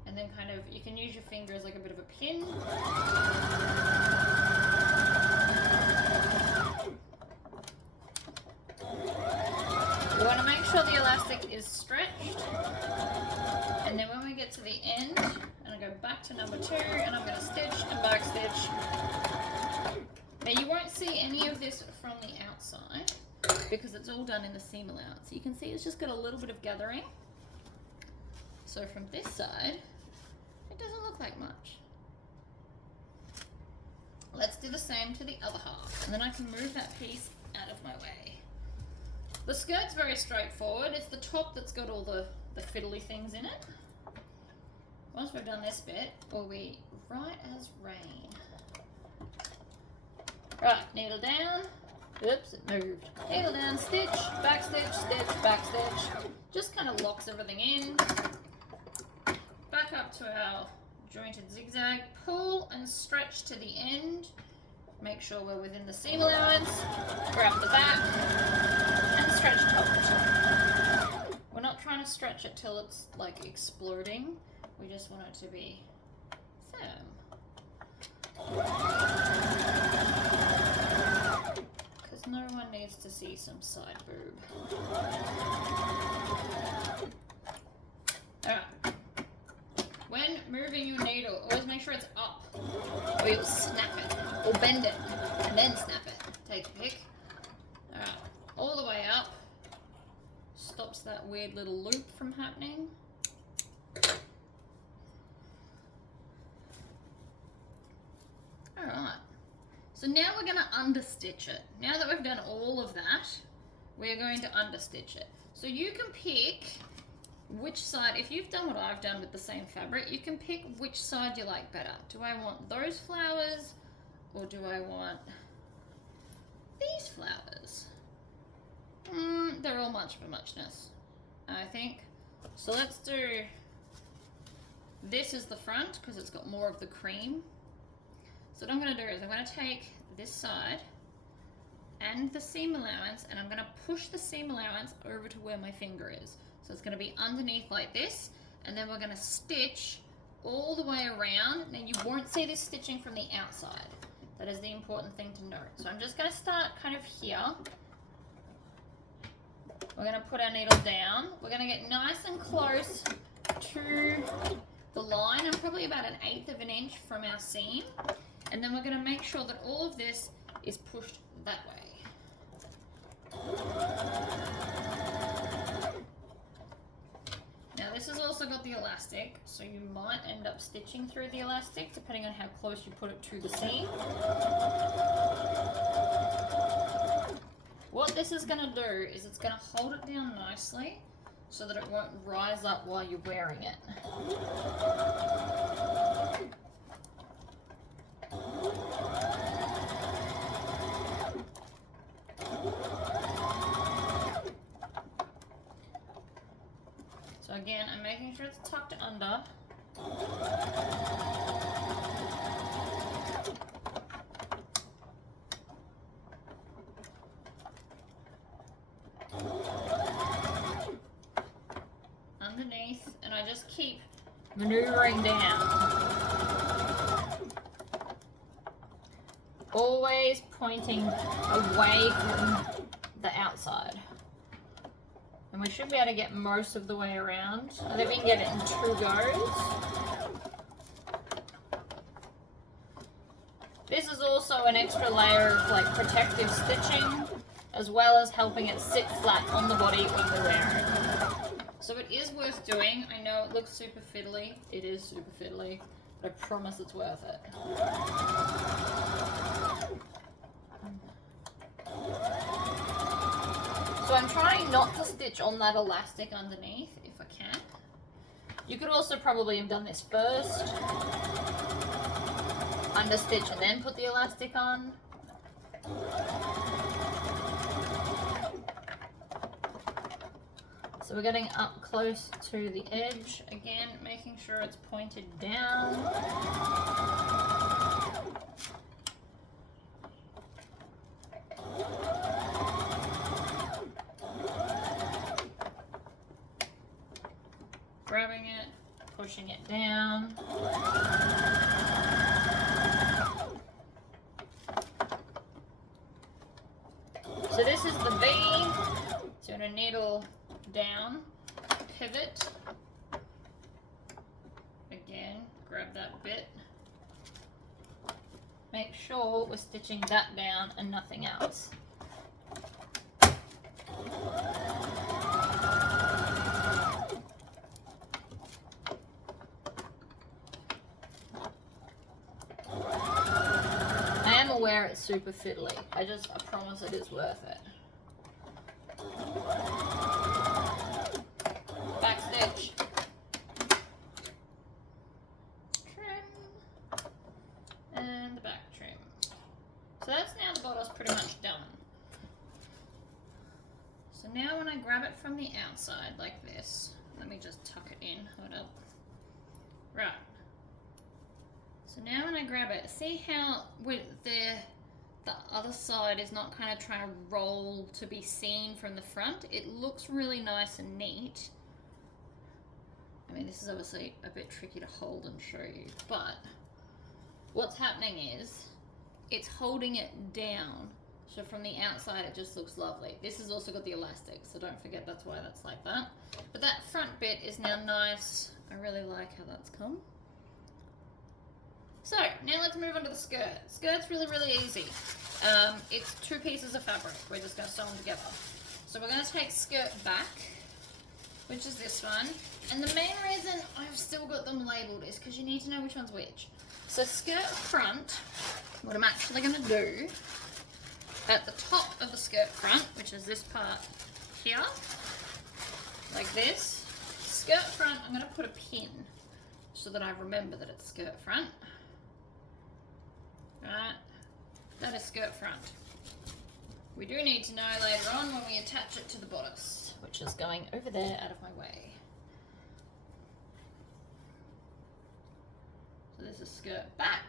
and then kind of, you can use your finger as like a bit of a pin. You want to make sure the elastic is stretched, and then when we get to the end, and I go back to number 2, and I'm going to stitch and back stitch. Now you won't see any of this from the outside because it's all done in the seam allowance. You can see it's just got a little bit of gathering. So from this side, it doesn't look like much. Let's do the same to the other half, and then I can move that piece out of my way. The skirt's very straightforward. It's the top that's got all the fiddly things in it. Once we've done this bit, we'll be right as rain. Right, needle down. Oops, it moved. Needle down, stitch, back stitch. Just kind of locks everything in. Back up to our jointed zigzag. Pull and stretch to the end. Make sure we're within the seam allowance. Grab the back and stretch top to top. We're not trying to stretch it till it's like exploding. We just want it to be firm. Because no one needs to see some side boob. Alright. When moving your needle, always make sure it's up, or you'll snap it, or bend it, and then snap it. Take your pick. Alright, all the way up. Stops that weird little loop from happening. Alright, so now we're going to understitch it. Now that we've done all of that, we're going to understitch it. So you can pick which side, if you've done what I've done with the same fabric, you can pick which side you like better. Do I want those flowers, or do I want these flowers? They're all much of a muchness, I think. So let's do, this is the front because it's got more of the cream. So what I'm going to do is I'm going to take this side and the seam allowance, and I'm going to push the seam allowance over to where my finger is. So it's going to be underneath like this, and then we're going to stitch all the way around. Now you won't see this stitching from the outside. That is the important thing to note. So I'm just going to start kind of here. We're going to put our needle down. We're going to get nice and close to the line. I'm probably about 1/8 of an inch from our seam. And then we're going to make sure that all of this is pushed that way. Now this has also got the elastic, so you might end up stitching through the elastic depending on how close you put it to the seam. What this is going to do is it's going to hold it down nicely so that it won't rise up while you're wearing it. So again, I'm making sure it's tucked under. Underneath, and I just keep maneuvering down. Always pointing away from the outside. And we should be able to get most of the way around. I think we can get it in 2 goes. This is also an extra layer of like protective stitching, as well as helping it sit flat on the body when we wear it. So it is worth doing. I know it looks super fiddly. It is super fiddly, but I promise it's worth it. So I'm trying not to stitch on that elastic underneath if I can. You could also probably have done this first, understitch and then put the elastic on. So we're getting up close to the edge, again making sure it's pointed down. Grabbing it, pushing it down. So this is the V, so you're going to needle down, pivot, again, grab that bit, make sure we're stitching that down and nothing else. I am aware it's super fiddly, I promise it is worth it. Back stitch, trim, and the back trim. So that's now the bodice pretty much done. So now when I grab it from the outside like this, let me just tuck it in, hold up. Right. So now when I grab it, see how with the other side is not kind of trying to roll to be seen from the front. It looks really nice and neat. I mean, this is obviously a bit tricky to hold and show you, but what's happening is it's holding it down. So from the outside, it just looks lovely. This has also got the elastic, so don't forget that's why that's like that. But that front bit is now nice. I really like how that's come. So now let's move on to the skirt. Skirt's really, really easy. It's 2 pieces of fabric. We're just going to sew them together. So we're going to take skirt back, which is this one. And the main reason I've still got them labelled is because you need to know which one's which. So skirt front, what I'm actually going to do, at the top of the skirt front, which is this part here, like this, skirt front, I'm going to put a pin so that I remember that it's skirt front. Right, that is skirt front. We do need to know later on when we attach it to the bodice, which is going over there out of my way. So this is skirt back.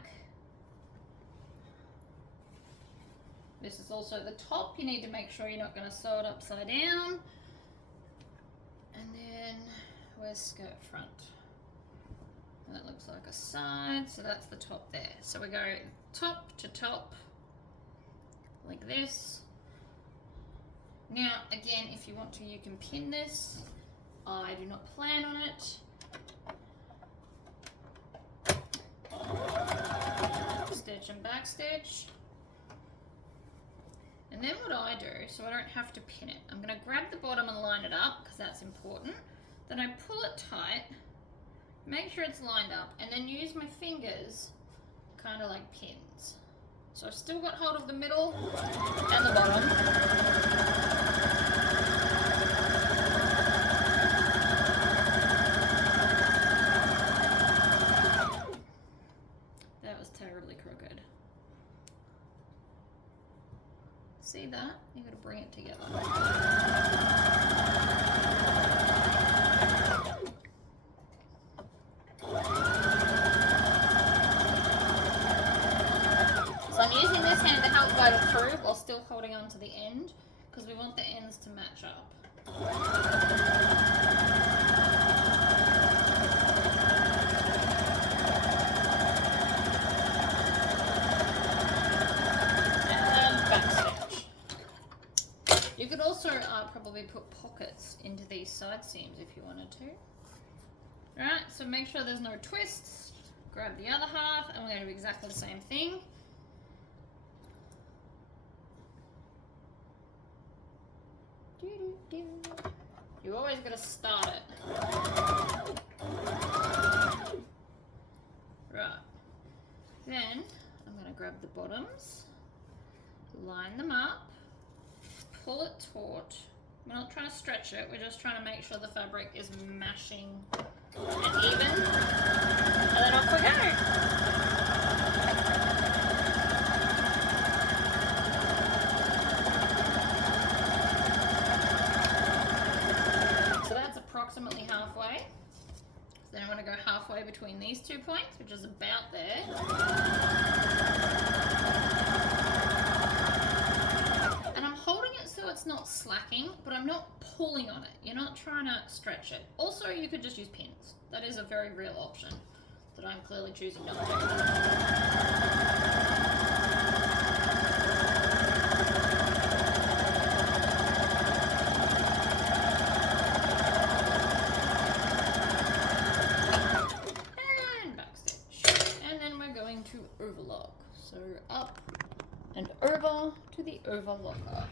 This is also the top. You need to make sure you're not going to sew it upside down. And then where's skirt front? And that looks like a side, so that's the top there. So we go top to top, like this. Now, again, if you want to, you can pin this. I do not plan on it. Stitch and back stitch. And then what I do, so I don't have to pin it, I'm going to grab the bottom and line it up, because that's important. Then I pull it tight, make sure it's lined up, and then use my fingers kind of like pins. So I've still got hold of the middle and the bottom. That was terribly crooked. See that? You got to bring it together. So I'm using this hand to help guide it through while still holding on to the end, because we want the ends to match up. And backstitch. You could also probably put pockets into these side seams if you wanted to. Alright, so make sure there's no twists. Grab the other half, and we're going to do exactly the same thing. You always got to start it. Right. Then I'm going to grab the bottoms, line them up, pull it taut. We're not trying to stretch it, we're just trying to make sure the fabric is mashing and even, and then off we go. Approximately halfway. So then I want to go halfway between these 2 points, which is about there. And I'm holding it so it's not slacking, but I'm not pulling on it. You're not trying to stretch it. Also, you could just use pins. That is a very real option that I'm clearly choosing not to. To overlock, so up and over to the overlocker.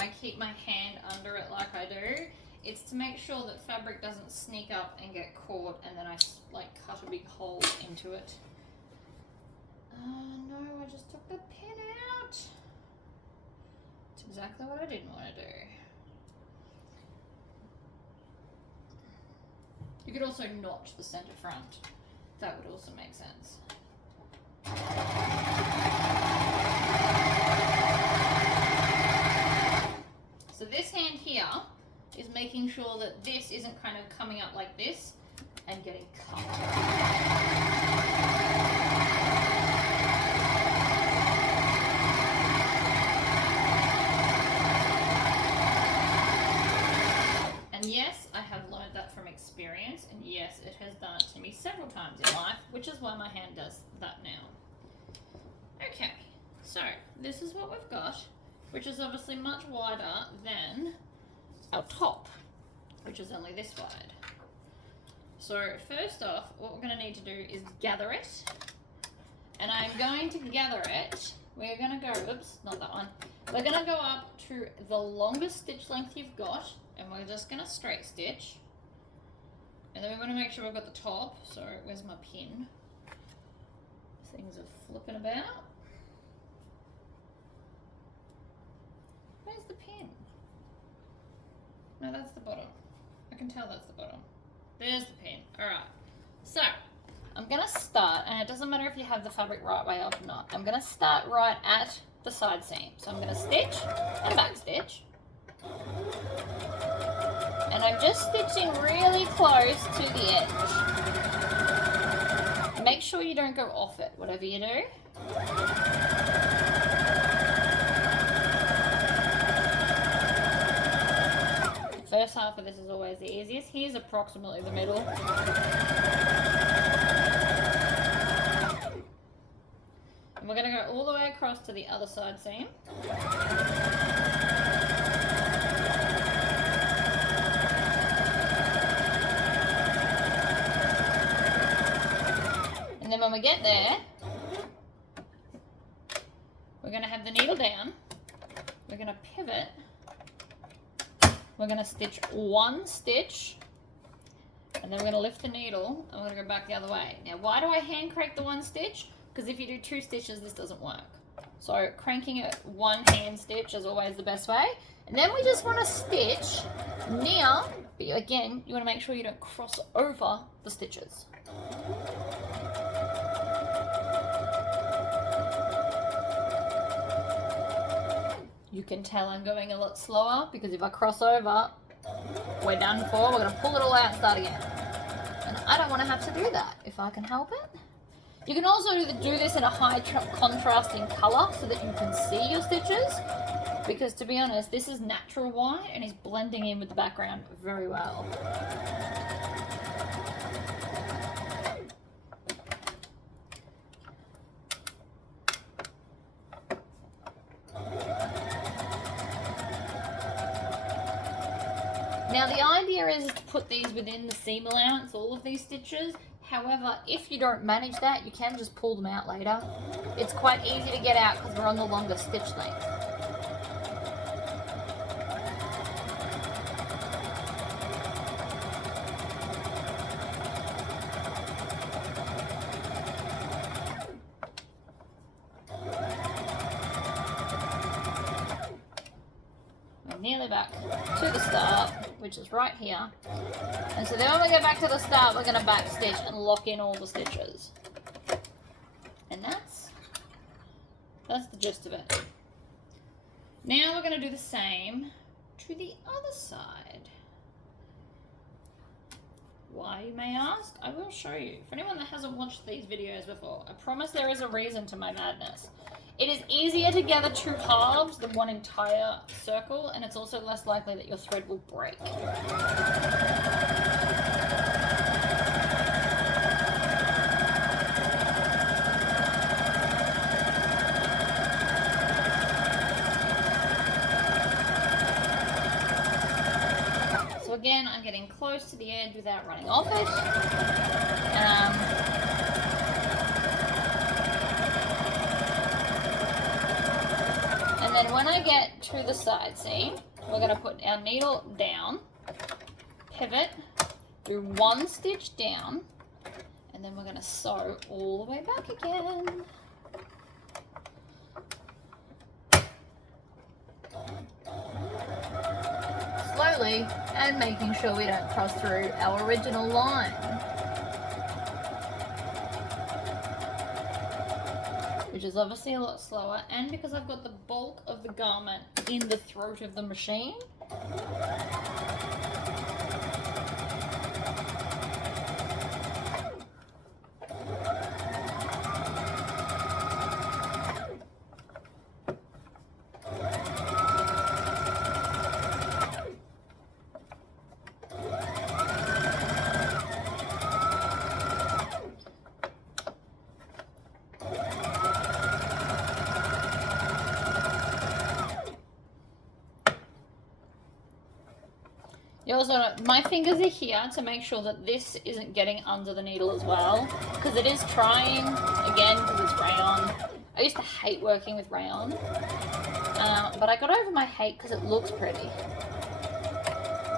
I keep my hand under it like I do. It's to make sure that fabric doesn't sneak up and get caught, and then I like cut a big hole into it. Oh no, I just took the pin out. It's exactly what I didn't want to do. You could also notch the center front. That would also make sense. So this hand here is making sure that this isn't kind of coming up like this and getting cut. And yes, I have learned that from experience, and yes, it has done it to me several times in life, which is why my hand does that now. Okay, so this is what we've got, which is obviously much wider than our top, which is only this wide. So first off, what we're going to need to do is gather it. And I'm going to gather it. We're going to go, oops, not that one. We're going to go up to the longest stitch length you've got, and we're just going to straight stitch. And then we want to make sure we've got the top. So where's my pin? Things are flipping about. Where's the pin? No, that's the bottom. I can tell that's the bottom. There's the pin. Alright. So, I'm going to start, and it doesn't matter if you have the fabric right way up or not. I'm going to start right at the side seam. So I'm going to stitch and back stitch. And I'm just stitching really close to the edge. Make sure you don't go off it, whatever you do. First half of this is always the easiest. Here's approximately the middle. And we're going to go all the way across to the other side seam. And then when we get there, we're going to have the needle down. We're going to pivot. We're going to stitch one stitch, and then we're going to lift the needle, and we're going to go back the other way. Now, why do I hand crank the one stitch? Because if you do 2 stitches, this doesn't work. So cranking it one hand stitch is always the best way. And then we just want to stitch near, but again, you want to make sure you don't cross over the stitches. You can tell I'm going a lot slower because if I cross over, we're done for. We're going to pull it all out and start again. And I don't want to have to do that if I can help it. You can also do this in a high contrasting colour so that you can see your stitches. Because to be honest, this is natural white and is blending in with the background very well. Now the idea is to put these within the seam allowance, all of these stitches. However, if you don't manage that, you can just pull them out later. It's quite easy to get out because we're on the longer stitch length. We're nearly back to the start, which is right here. And so then when we get back to the start, we're going to back stitch and lock in all the stitches. And that's the gist of it. Now we're going to do the same to the other side. Why, you may ask? I will show you. For anyone that hasn't watched these videos before, I promise there is a reason to my madness. It is easier to gather two halves than one entire circle, and it's also less likely that your thread will break. So again, I'm getting close to the edge without running off it. And then when I get to the side seam, we're going to put our needle down, pivot, do one stitch down, and then we're going to sew all the way back again. Slowly, and making sure we don't cross through our original line. Which is obviously a lot slower, and because I've got the bulk of the garment in the throat of the machine. You also, my fingers are here to make sure that this isn't getting under the needle as well, because it is trying, again, because it's rayon. I used to hate working with rayon, but I got over my hate because it looks pretty.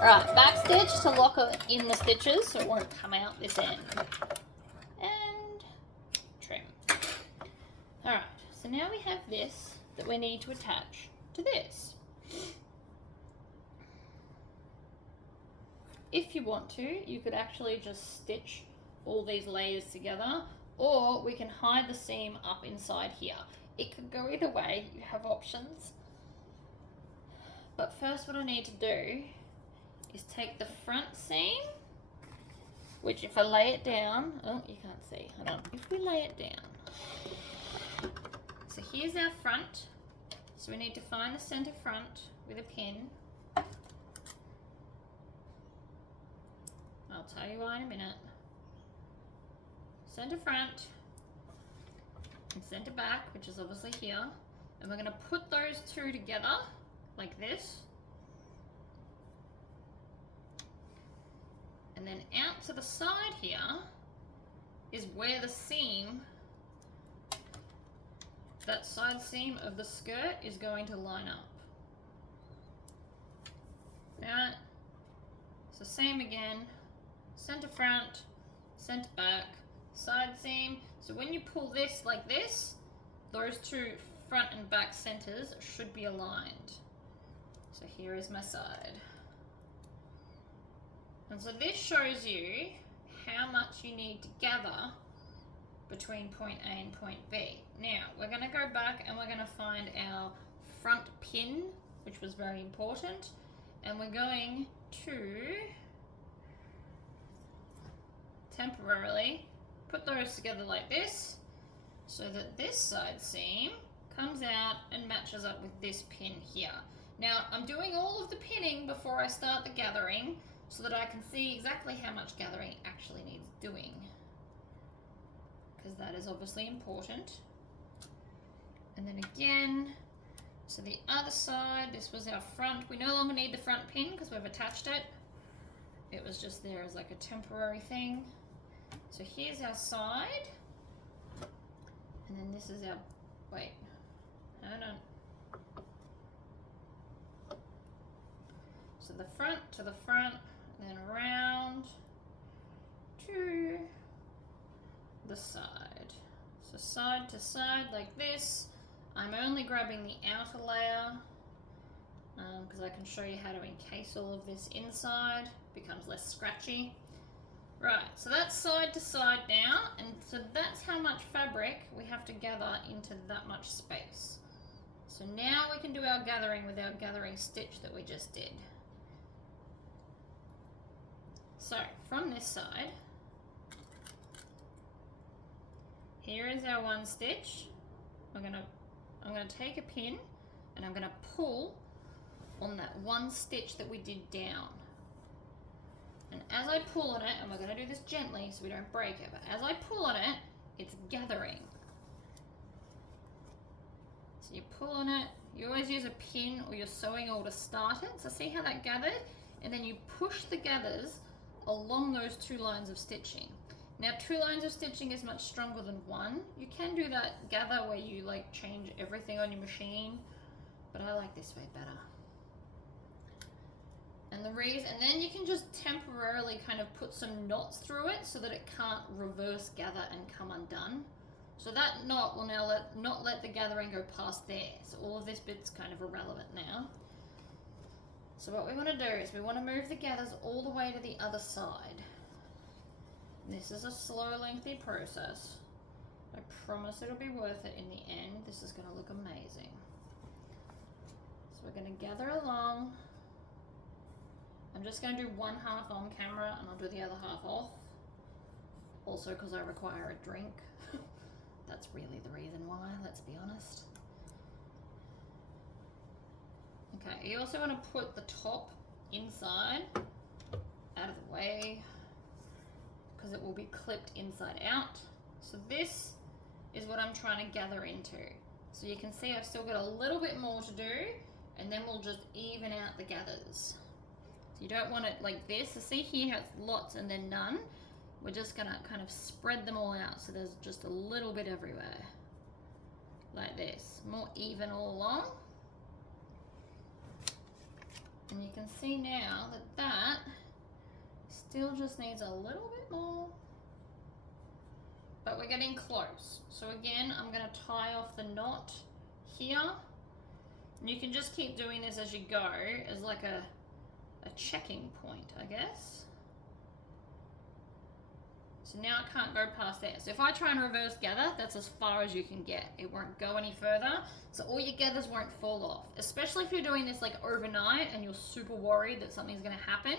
Alright, back stitch to lock it in the stitches so it won't come out this end. And trim. Alright, so now we have this that we need to attach to this. If you want to, you could actually just stitch all these layers together, or we can hide the seam up inside here. It could go either way, you have options. But first what I need to do is take the front seam, which if I lay it down, oh, you can't see, hold on. If we lay it down, so here's our front. So we need to find the center front with a pin. I'll tell you why in a minute. Center front and center back, which is obviously here. And we're gonna put those two together like this. And then out to the side here is where the seam, that side seam of the skirt is going to line up. Right? So same again. Center front, center back, side seam. So when you pull this like this, those two front and back centers should be aligned. So here is my side. And so this shows you how much you need to gather between point A and point B. Now, we're going to go back and we're going to find our front pin, which was very important. And we're going to temporarily put those together like this so that this side seam comes out and matches up with this pin here. Now I'm doing all of the pinning before I start the gathering so that I can see exactly how much gathering actually needs doing, because that is obviously important. And then again, so the other side, this was our front. We no longer need the front pin because we've attached it. It was just there as like a temporary thing. So here's our side, and then this is our, wait, hold on. So the front to the front, and then around to the side. So side to side like this. I'm only grabbing the outer layer because I can show you how to encase all of this inside. It becomes less scratchy. Right, so that's side to side now, and so that's how much fabric we have to gather into that much space. So now we can do our gathering with our gathering stitch that we just did. So from this side, here is our one stitch. I'm gonna take a pin and I'm gonna pull on that one stitch that we did down. And as I pull on it, and we're going to do this gently so we don't break it, but as I pull on it, it's gathering. So you pull on it, you always use a pin or your sewing awl to start it. So see how that gathered? And then you push the gathers along those 2 lines of stitching. Now 2 lines of stitching is much stronger than 1. You can do that gather where you like change everything on your machine, but I like this way better. And the reason, and then you can just temporarily kind of put some knots through it so that it can't reverse gather and come undone. So that knot will now not let the gathering go past there. So all of this bit's kind of irrelevant now. So what we want to do is we want to move the gathers all the way to the other side. This is a slow, lengthy process. I promise it'll be worth it in the end. This is going to look amazing. So we're going to gather along. I'm just going to do one half on camera and I'll do the other half off. Also because I require a drink. That's really the reason why, let's be honest. Okay, you also want to put the top inside, out of the way, because it will be clipped inside out. So this is what I'm trying to gather into. So you can see I've still got a little bit more to do, and then we'll just even out the gathers. You don't want it like this. So see here how it's lots and then none. We're just gonna kind of spread them all out so there's just a little bit everywhere. Like this, more even all along. And you can see now that that still just needs a little bit more. But we're getting close. So again, I'm gonna tie off the knot here. And you can just keep doing this as you go as like a checking point, I guess. So now it can't go past there. So if I try and reverse gather, that's as far as you can get. It won't go any further. So all your gathers won't fall off, especially if you're doing this like overnight and you're super worried that something's gonna happen.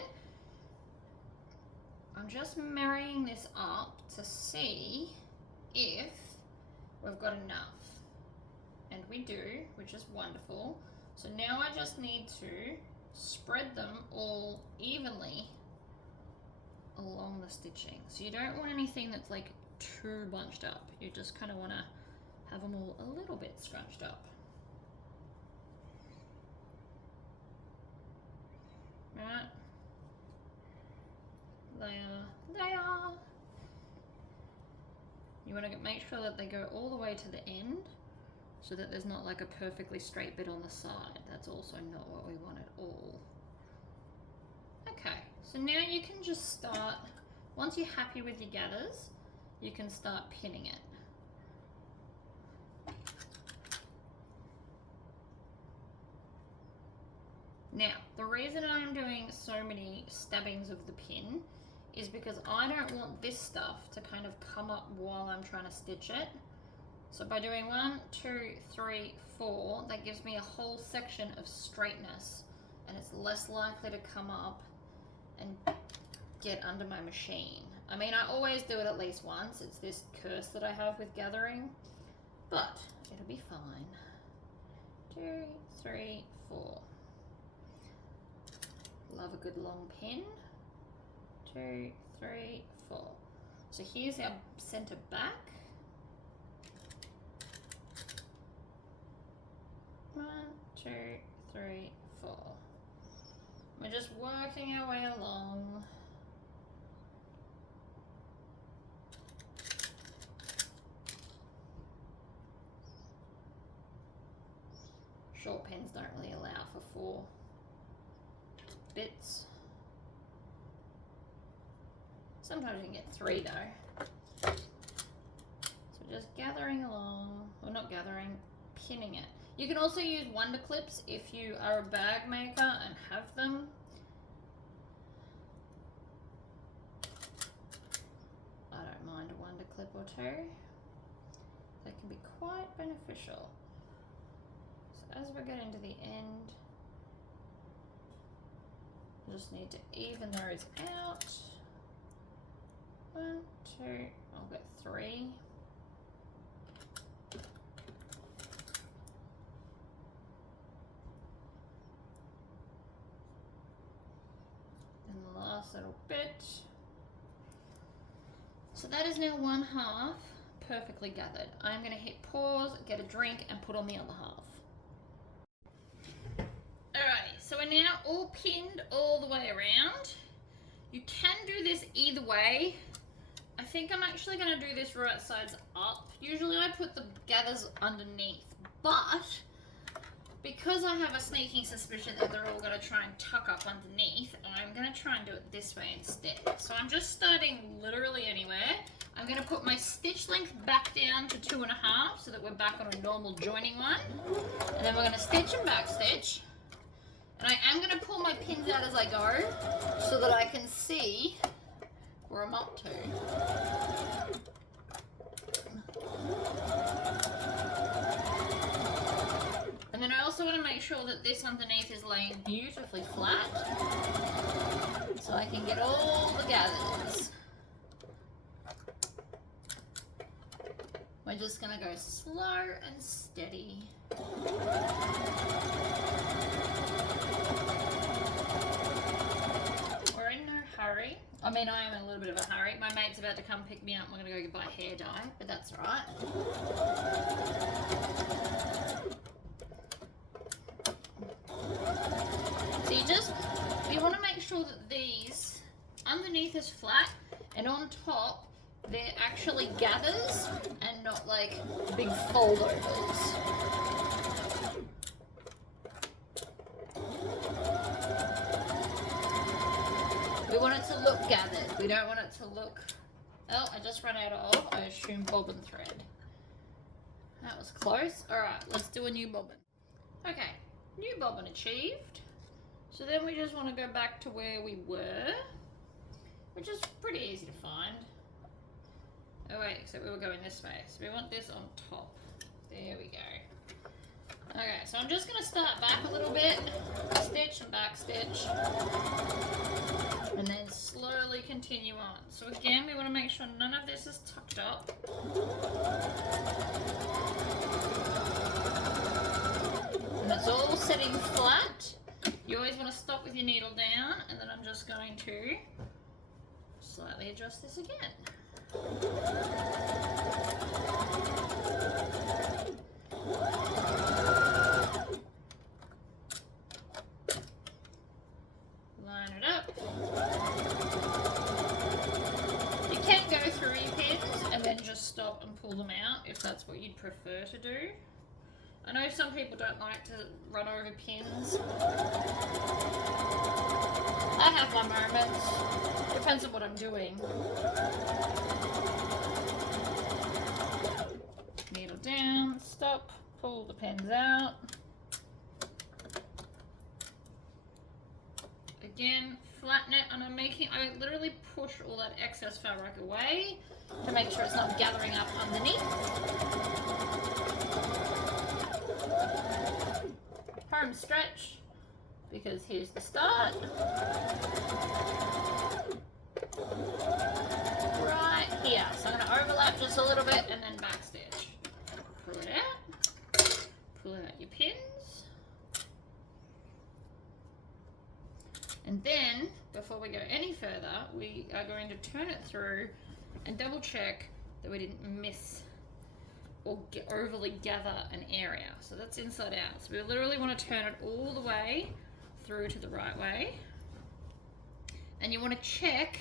I'm just marrying this up to see if we've got enough. And we do, which is wonderful. So now I just need to spread them all evenly along the stitching. So you don't want anything that's like too bunched up. You just kind of want to have them all a little bit scrunched up. Right. They are. You want to make sure that they go all the way to the end so that there's not like a perfectly straight bit on the side. That's also not what we want at all. Okay, so now you can just start, once you're happy with your gathers, you can start pinning it. Now, the reason I'm doing so many stabbings of the pin is because I don't want this stuff to kind of come up while I'm trying to stitch it. So by doing 1, 2, 3, 4, that gives me a whole section of straightness, and it's less likely to come up and get under my machine. I mean, I always do it at least once. It's this curse that I have with gathering, but it'll be fine. 2, 3, 4. Love a good long pin. 2, 3, 4. So here's our center back. 1, 2, 3, 4. We're just working our way along. Short pins don't really allow for 4 bits. Sometimes you can get 3 though. So just gathering along, or not gathering, pinning it. You can also use wonder clips if you are a bag maker and have them. I don't mind a wonder clip or 2. They can be quite beneficial. So as we're getting to the end, I just need to even those out. 1, 2, I'll get 3. And the last little bit. So that is now 1/2 perfectly gathered. I'm going to hit pause, get a drink, and put on the other half. Alrighty, so we're now all pinned all the way around. You can do this either way. I think I'm actually going to do this right sides up. Usually I put the gathers underneath, but because I have a sneaking suspicion that they're all going to try and tuck up underneath, I'm going to try and do it this way instead. So I'm just starting literally anywhere. I'm going to put my stitch length back down to 2.5 so that we're back on a normal joining one. And then we're going to stitch and back stitch. And I am going to pull my pins out as I go so that I can see where I'm up to. And then I also want to make sure that this underneath is laying beautifully flat so I can get all the gathers. We're just going to go slow and steady. We're in no hurry. I mean, I am in a little bit of a hurry. My mate's about to come pick me up. We're going to go buy hair dye, but that's all right. So you want to make sure that these underneath is flat and on top they're actually gathers and not like big foldovers. We want it to look gathered. We don't want it to look... Oh, I just ran out of, I assume, bobbin thread. That was close. Alright, let's do a new bobbin. Okay, new bobbin achieved. So then we just want to go back to where we were, which is pretty easy to find. Oh wait, except we were going this way. So we want this on top. There we go. Okay, so I'm just going to start back a little bit, stitch and back stitch, and then slowly continue on. So again, we want to make sure none of this is tucked up. And it's all sitting flat. You always want to stop with your needle down, and then I'm just going to slightly adjust this again. Line it up. You can go through your pins and then just stop and pull them out if that's what you'd prefer to do. I know some people don't like to run over pins. I have my moments. Depends on what I'm doing. Needle down, stop, pull the pins out. Again, flatten it, and I literally push all that excess fabric away to make sure it's not gathering up underneath. Home stretch, because here's the start. Right here. So I'm going to overlap just a little bit and then backstitch. Pull it out. Pull out your pins. And then, before we go any further, we are going to turn it through and double check that we didn't miss or overly gather an area. So that's inside out. So we literally want to turn it all the way through to the right way. And you want to check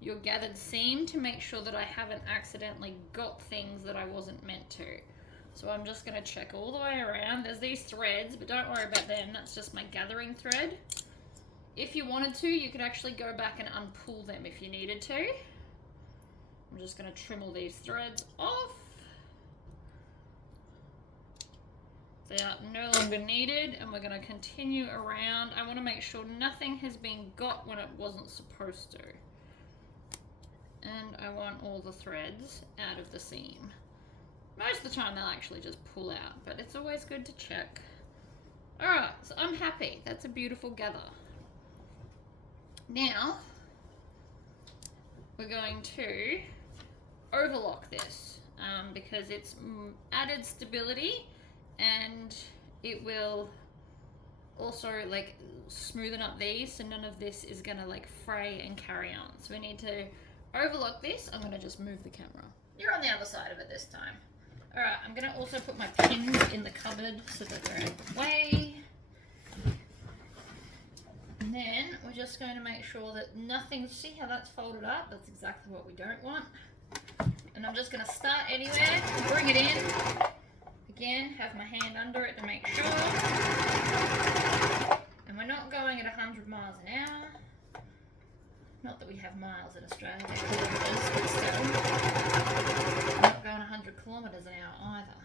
your gathered seam to make sure that I haven't accidentally got things that I wasn't meant to. So I'm just going to check all the way around. There's these threads, but don't worry about them. That's just my gathering thread. If you wanted to, you could actually go back and unpull them if you needed to. I'm just going to trim all these threads off. They are no longer needed, and we're going to continue around. I want to make sure nothing has been got when it wasn't supposed to. And I want all the threads out of the seam. Most of the time they'll actually just pull out, but it's always good to check. Alright, so I'm happy. That's a beautiful gather. Now, we're going to overlock this because it's added stability, and it will also like smoothen up these, so none of this is gonna like fray and carry on. So we need to overlock this. I'm gonna just move the camera. You're on the other side of it this time. Alright, I'm gonna also put my pins in the cupboard so that they're out of the way. And then we're just going to make sure that nothing, see how that's folded up? That's exactly what we don't want. And I'm just gonna start anywhere, bring it in. Again, have my hand under it to make sure. And we're not going at 100 miles an hour. Not that we have miles in Australia, they're kilometres, but still. I'm not going 100 kilometres an hour either.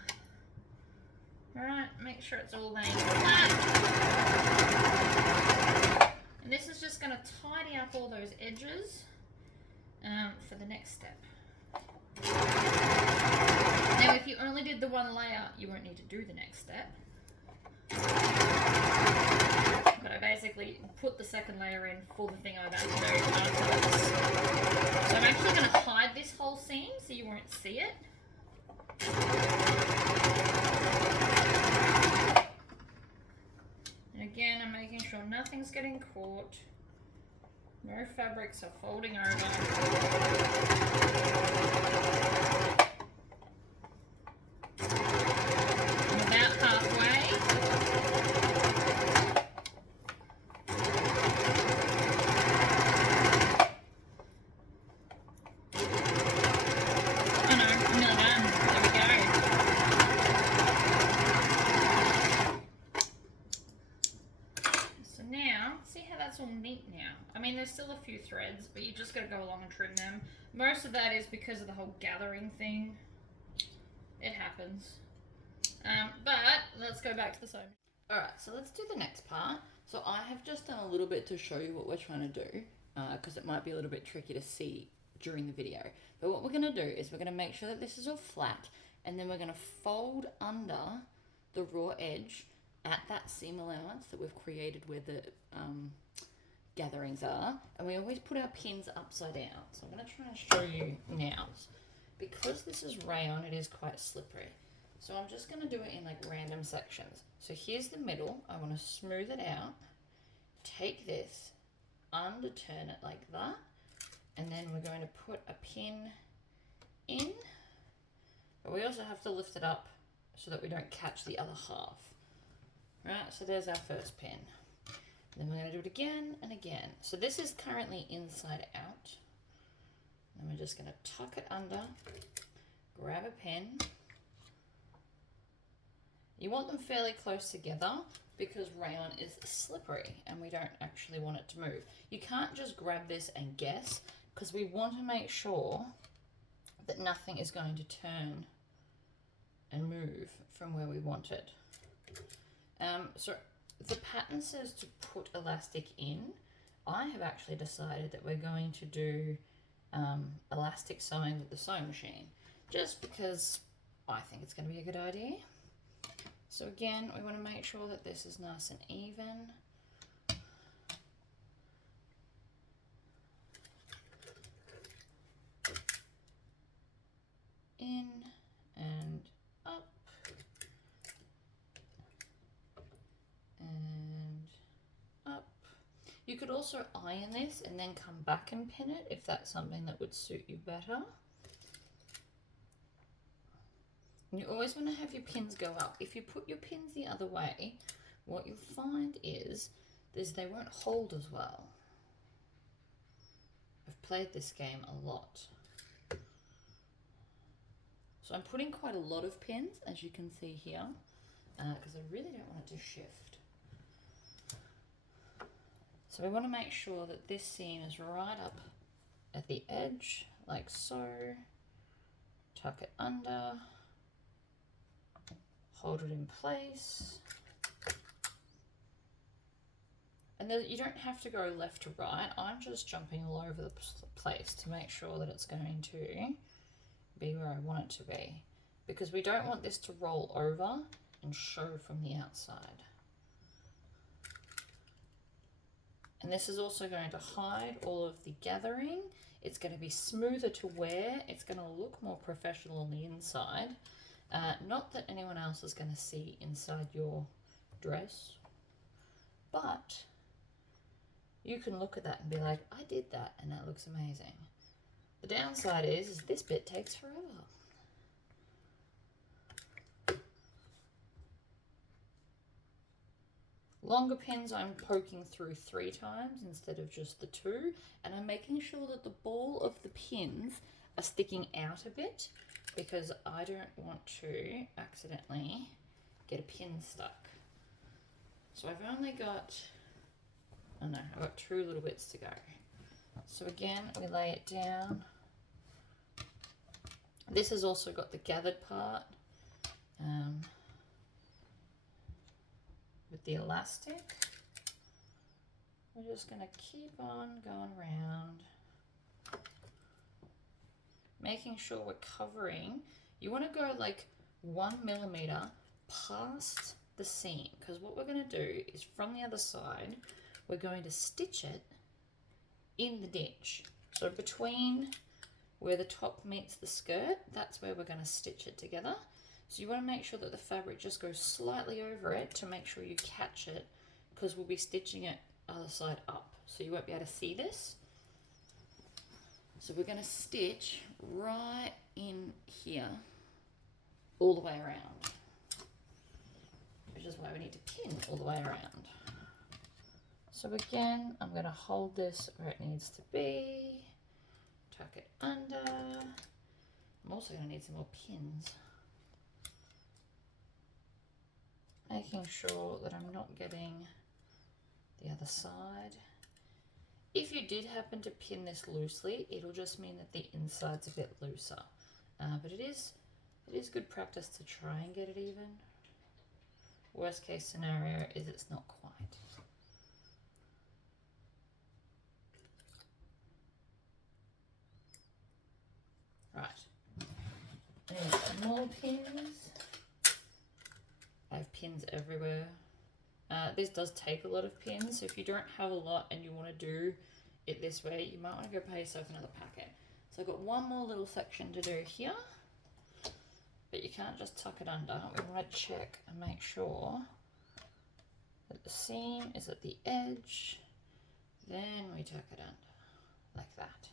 Alright, make sure it's all laying flat. And this is just going to tidy up all those edges for the next step. Now, if you only did the one layer, you won't need to do the next step. But I basically put the second layer in for the thing I'm about to do afterwards. So I'm actually going to hide this whole seam so you won't see it. And again, I'm making sure nothing's getting caught. No fabrics are folding over. I'm about halfway. Oh no, I'm nearly done. There we go. So now, see how that's all neat now? I mean, there's still a few threads, but you just got to go along and trim them. Most of that is because of the whole gathering thing. It happens. But let's go back to the sewing. Alright, so let's do the next part. So I have just done a little bit to show you what we're trying to do, because it might be a little bit tricky to see during the video. But what we're going to do is we're going to make sure that this is all flat, and then we're going to fold under the raw edge at that seam allowance that we've created where the gatherings are. And we always put our pins upside down. So I'm going to try and show you now. Because this is rayon, it is quite slippery. So I'm just going to do it in like random sections. So here's the middle. I want to smooth it out. Take this, underturn it like that. And then we're going to put a pin in. But we also have to lift it up so that we don't catch the other half. Right, so there's our first pin. Then we're going to do it again and again. So this is currently inside out. And we're just going to tuck it under, grab a pin. You want them fairly close together because rayon is slippery and we don't actually want it to move. You can't just grab this and guess because we want to make sure that nothing is going to turn and move from where we want it. So the pattern says to put elastic in. I have actually decided that we're going to do elastic sewing with the sewing machine, just because I think it's going to be a good idea. So again, we want to make sure that this is nice and even. In and up and up. You could also iron this and then come back and pin it if that's something that would suit you better. And you always want to have your pins go up. If you put your pins the other way, what you'll find is they won't hold as well. I've played this game a lot. So I'm putting quite a lot of pins, as you can see here, because I really don't want it to shift. So we want to make sure that this seam is right up at the edge, like so. Tuck it under, hold it in place. And then you don't have to go left to right. I'm just jumping all over the place to make sure that it's going to be where I want it to be, because we don't want this to roll over and show from the outside. And this is also going to hide all of the gathering. It's going to be smoother to wear. It's going to look more professional on the inside. Not that anyone else is going to see inside your dress, but you can look at that and be like, I did that and that looks amazing. The downside is this bit takes forever. Longer pins I'm poking through 3 times instead of just the 2, and I'm making sure that the ball of the pins are sticking out a bit, because I don't want to accidentally get a pin stuck. So I've only got, oh no, I've got 2 little bits to go. So again, we lay it down. This has also got the gathered part with the elastic. We're just going to keep on going around, making sure we're covering. You want to go like 1 millimeter past the seam, because what we're going to do is from the other side, we're going to stitch it in the ditch. So between where the top meets the skirt, that's where we're going to stitch it together. So you want to make sure that the fabric just goes slightly over it to make sure you catch it, because we'll be stitching it other side up. So you won't be able to see this. So we're going to stitch right in here all the way around, which is why we need to pin all the way around. So again, I'm going to hold this where it needs to be, tuck it under. I'm also going to need some more pins. Making sure that I'm not getting the other side. If you did happen to pin this loosely, it'll just mean that the inside's a bit looser. But it is good practice to try and get it even. Worst case scenario is it's not quite. Right. And more pins. I have pins everywhere. This does take a lot of pins, so if you don't have a lot and you want to do it this way, you might want to go buy yourself another packet. So I've got one more little section to do here, but you can't just tuck it under. We want to check and make sure that the seam is at the edge, then we tuck it under, like that.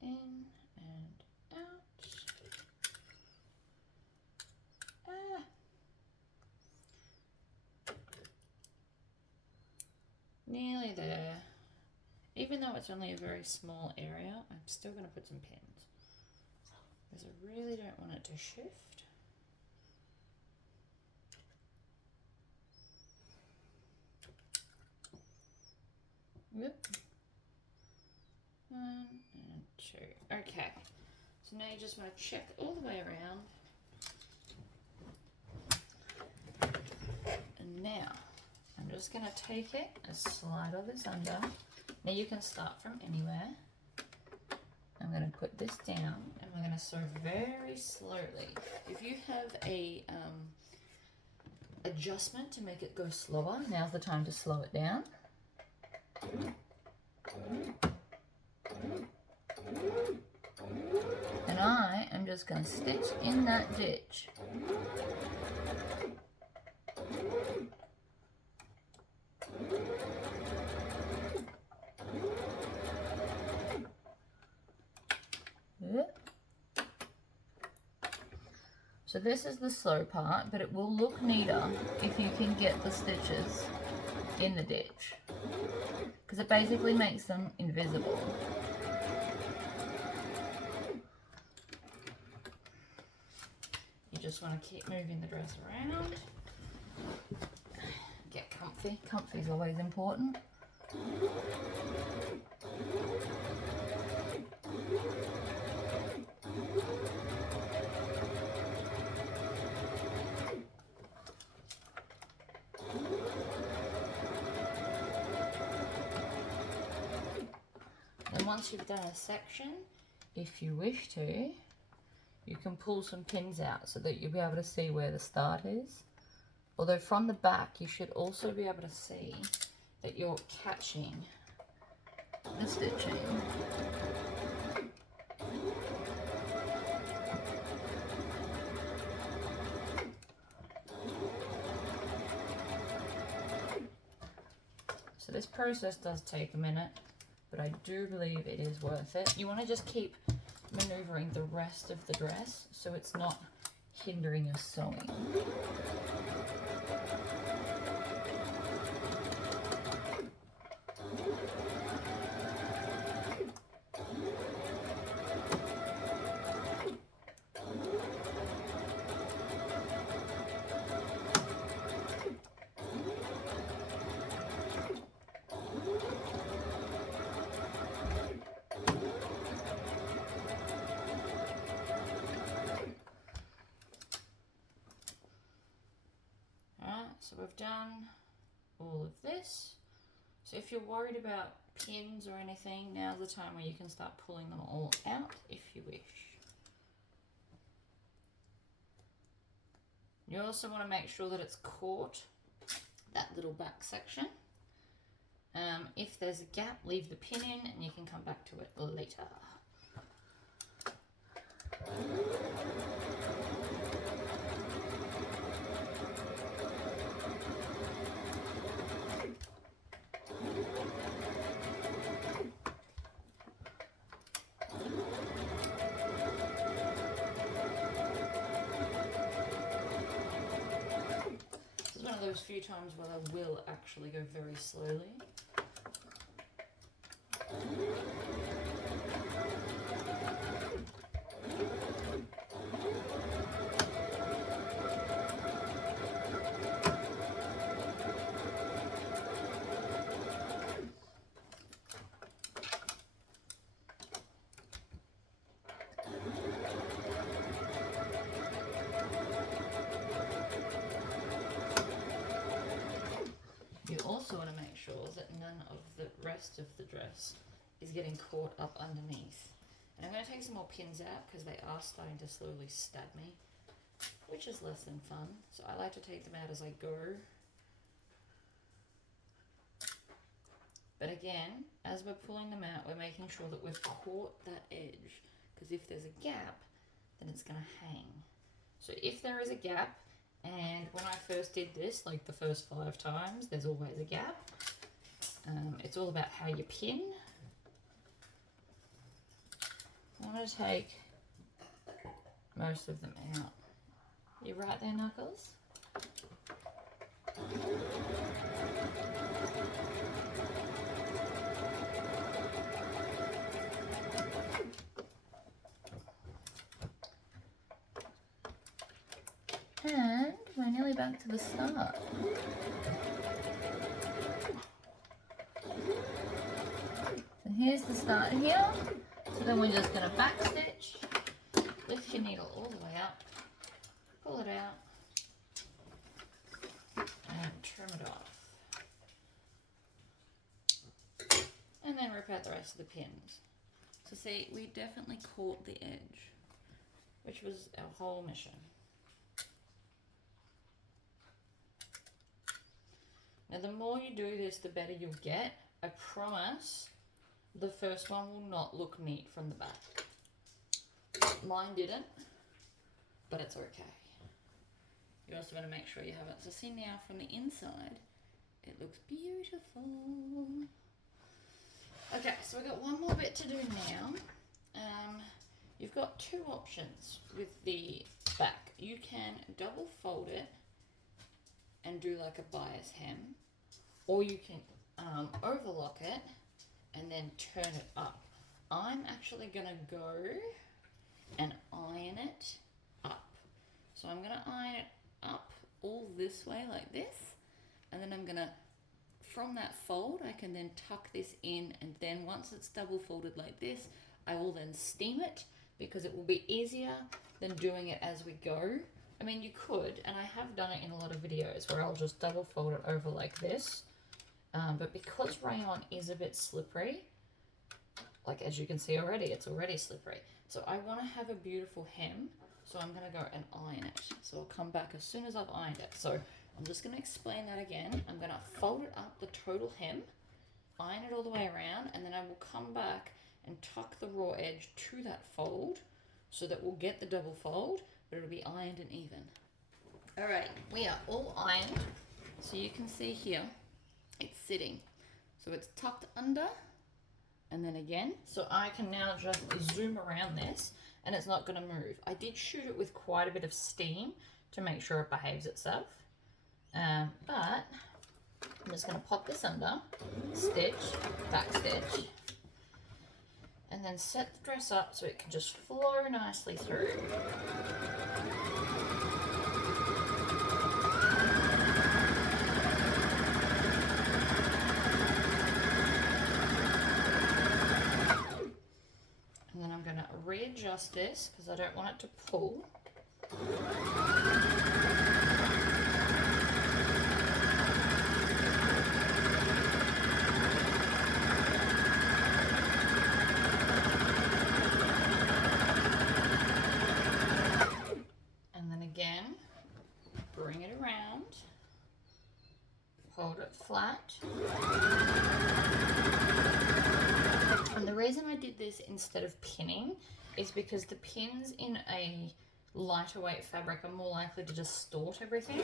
In and out. Nearly there. Even though it's only a very small area, I'm still going to put some pins, because I really don't want it to shift. Yep. 1 and 2. Okay, so now you just want to check all the way around. And now I'm just going to take it and slide all this under. Now you can start from anywhere. I'm going to put this down and we're going to sew very slowly. If you have a adjustment to make it go slower, now's the time to slow it down. And I am just going to stitch in that ditch. So this is the slow part, but it will look neater if you can get the stitches in the ditch, because it basically makes them invisible. You just want to keep moving the dress around. Get comfy. Comfy is always important. And once you've done a section, if you wish to, you can pull some pins out so that you'll be able to see where the start is. Although from the back, you should also be able to see that you're catching the stitching. So this process does take a minute, but I do believe it is worth it. You want to just keep maneuvering the rest of the dress so it's not hindering your sewing. So we've done all of this. So if you're worried about pins or anything, now's the time where you can start pulling them all out if you wish. You also want to make sure that it's caught, that little back section. If there's a gap, leave the pin in and you can come back to it later. Those few times where I will actually go very slowly. You also want to make sure that none of the rest of the dress is getting caught up underneath. And I'm going to take some more pins out because they are starting to slowly stab me, which is less than fun. So I like to take them out as I go. But again, as we're pulling them out, we're making sure that we've caught that edge, because if there's a gap, then it's going to hang. So if there is a gap, and when I first did this, like the first 5 times, there's always a gap. It's all about how you pin. I'm going to take most of them out. You right there, Knuckles? And we're nearly back to the start. So here's the start here. So then we're just going to back stitch, lift your needle all the way up, pull it out, and trim it off. And then rip out the rest of the pins. So see, we definitely caught the edge, which was our whole mission. Now the more you do this, the better you'll get. I promise the first one will not look neat from the back. Mine didn't, but it's okay. You also want to make sure you have it. So see now from the inside, it looks beautiful. Okay, so we've got one more bit to do now. You've got 2 options with the back. You can double fold it and do like a bias hem, or you can overlock it and then turn it up. I'm actually gonna go and iron it up. So I'm gonna iron it up all this way like this, and then I'm gonna, from that fold, I can then tuck this in, and then once it's double folded like this, I will then steam it, because it will be easier than doing it as we go. I mean, you could, and I have done it in a lot of videos where I'll just double fold it over like this, but because rayon is a bit slippery, like as you can see already, it's already slippery. So I want to have a beautiful hem, so I'm going to go and iron it. So I'll come back as soon as I've ironed it. So I'm just going to explain that again. I'm going to fold it up the total hem, iron it all the way around, and then I will come back and tuck the raw edge to that fold so that we'll get the double fold, but it'll be ironed and even. All right, we are all ironed. So you can see here, it's sitting. So it's tucked under, and then again. So I can now just zoom around this, and it's not gonna move. I did shoot it with quite a bit of steam to make sure it behaves itself. But I'm just gonna pop this under, stitch, back stitch, and then set the dress up so it can just flow nicely through. And then I'm going to readjust this because I don't want it to pull. And then again, bring it around, hold it flat. And the reason I did this instead of pinning is because the pins in a lighter weight fabric are more likely to distort everything.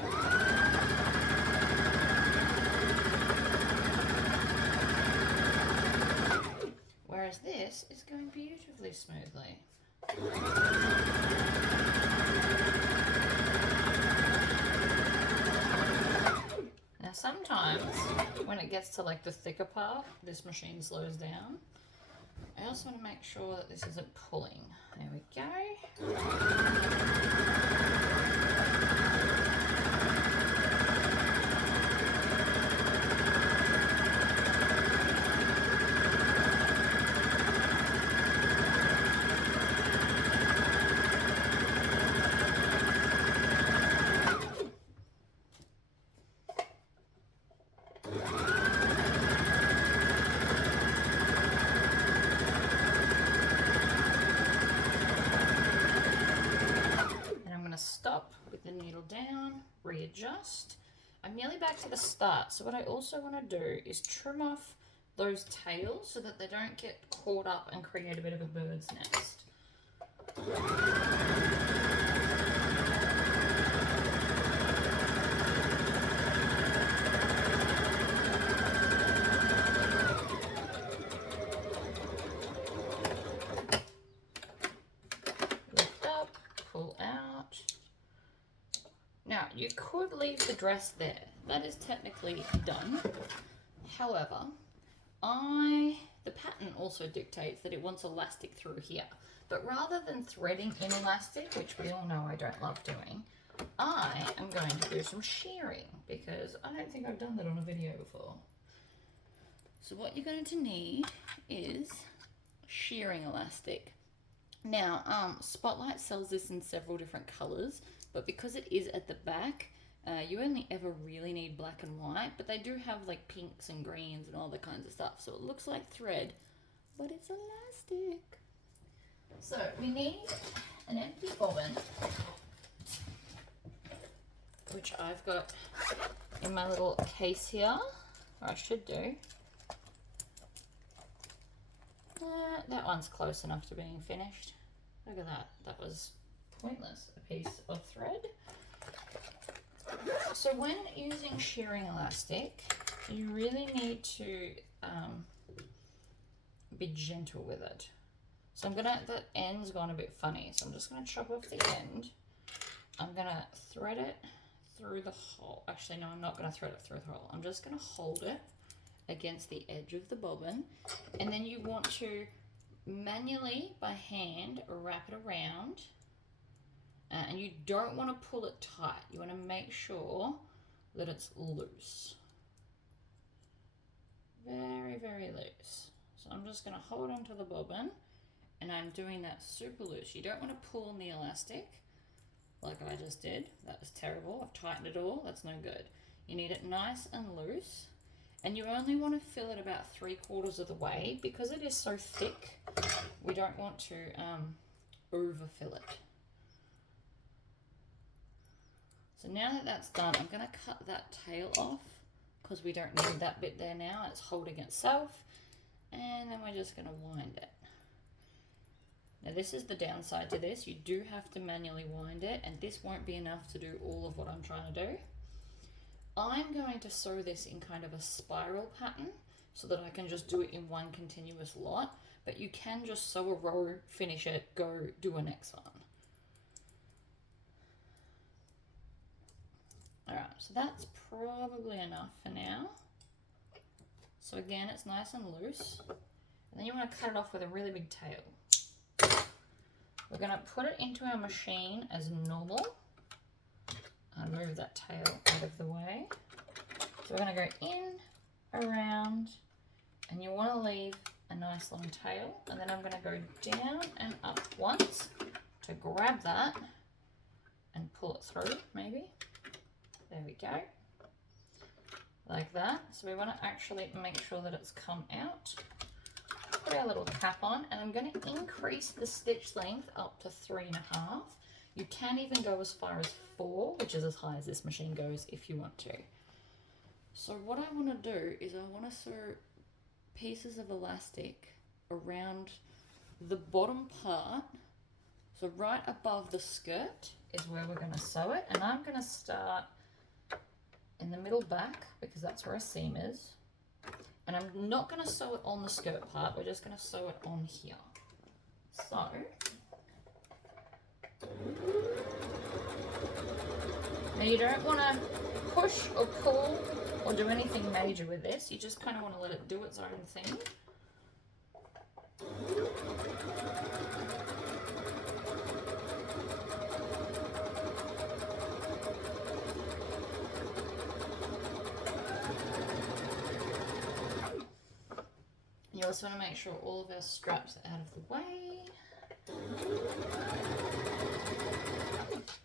Whereas this is going beautifully smoothly. Now sometimes when it gets to like the thicker part, this machine slows down. I also want to make sure that this isn't pulling. There we go. Stop with the needle down, readjust. I'm nearly back to the start, so what I also want to do is trim off those tails so that they don't get caught up and create a bit of a bird's nest. Lift up, pull out. Now, you could leave the dress there. That is technically done. However, the pattern also dictates that it wants elastic through here. But rather than threading in elastic, which we all know I don't love doing, I am going to do some shearing because I don't think I've done that on a video before. So what you're going to need is shearing elastic. Now, Spotlight sells this in several different colors, but because it is at the back, you only ever really need black and white, but they do have like pinks and greens and all that kinds of stuff. So it looks like thread, but it's elastic. So we need an empty bobbin, which I've got in my little case here, or I should do. That one's close enough to being finished. Look at that. That was pointless, a piece of thread. So when using shearing elastic, you really need to be gentle with it. So the end's gone a bit funny, so I'm just gonna chop off the end. I'm gonna thread it through the hole. Actually, no, I'm not going to thread it through the hole. I'm just going to hold it against the edge of the bobbin, and then you want to manually by hand wrap it around, and you don't want to pull it tight. You want to make sure that it's loose. Very, very loose. So I'm just going to hold onto the bobbin, and I'm doing that super loose. You don't want to pull on the elastic like I just did. That was terrible. I've tightened it all. That's no good. You need it nice and loose, and you only want to fill it about 3/4 of the way because it is so thick. We don't want to overfill it. So now that that's done, I'm going to cut that tail off because we don't need that bit there now. It's holding itself, and then we're just going to wind it. Now this is the downside to this. You do have to manually wind it, and this won't be enough to do all of what I'm trying to do. I'm going to sew this in kind of a spiral pattern so that I can just do it in one continuous lot, but you can just sew a row, finish it, go do a next one. All right, so that's probably enough for now. So again, it's nice and loose. And then you want to cut it off with a really big tail. We're going to put it into our machine as normal. I'll move that tail out of the way. So we're going to go in, around, and you want to leave a nice long tail. And then I'm going to go down and up once to grab that and pull it through, maybe. There we go. Like that. So we want to actually make sure that it's come out. Put our little cap on, and I'm going to increase the stitch length up to 3.5. You can even go as far as 4, which is as high as this machine goes if you want to. So what I want to do is I want to sew pieces of elastic around the bottom part. So right above the skirt is where we're going to sew it, and I'm going to start in the middle back because that's where a seam is. And I'm not going to sew it on the skirt part, we're just going to sew it on here. So, now you don't want to push or pull or do anything major with this, you just kind of want to let it do its own thing. You also want to make sure all of our straps are out of the way.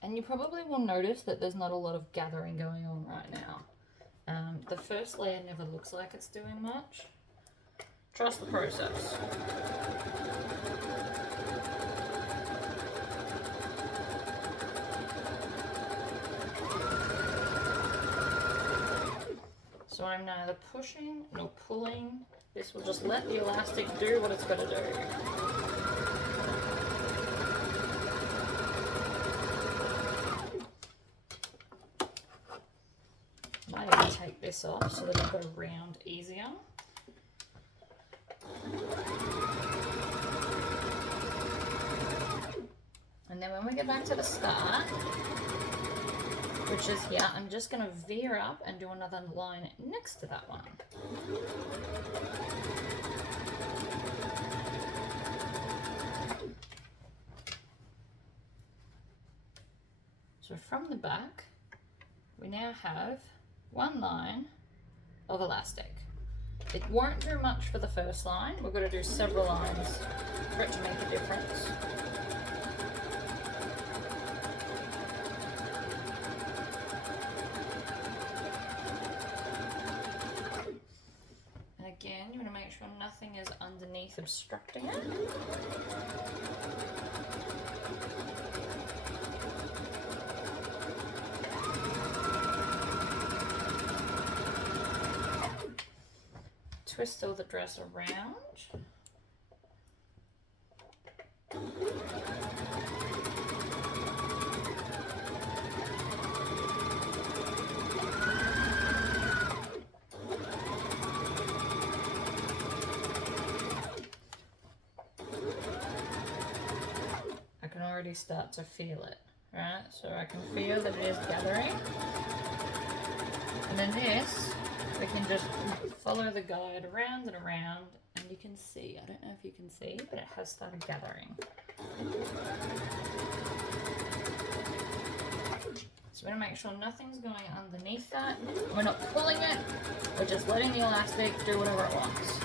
And you probably will notice that there's not a lot of gathering going on right now. The first layer never looks like it's doing much. Trust the process. So I'm neither pushing nor pulling. This will just let the elastic do what it's got to do. Might even take this off so that it'll go round easier. And then when we get back to the start, which is here, I'm just going to veer up and do another line next to that one. So from the back, we now have one line of elastic. It won't do much for the first line. We've got to do several lines for it to make a difference. And again, you want to make sure nothing is underneath obstructing it. Twist all the dress around. I can already start to feel it, right? So I can feel that it is gathering. And then this, we can just follow the guide around and around, and you can see, I don't know if you can see, but it has started gathering. So we're going to make sure nothing's going underneath that. We're not pulling it, we're just letting the elastic do whatever it wants.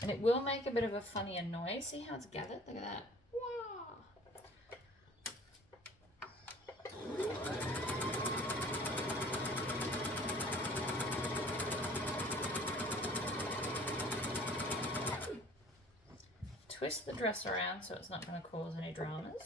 And it will make a bit of a funnier noise. See how it's gathered? Look at that. Wow. Twist the dress around so it's not going to cause any dramas.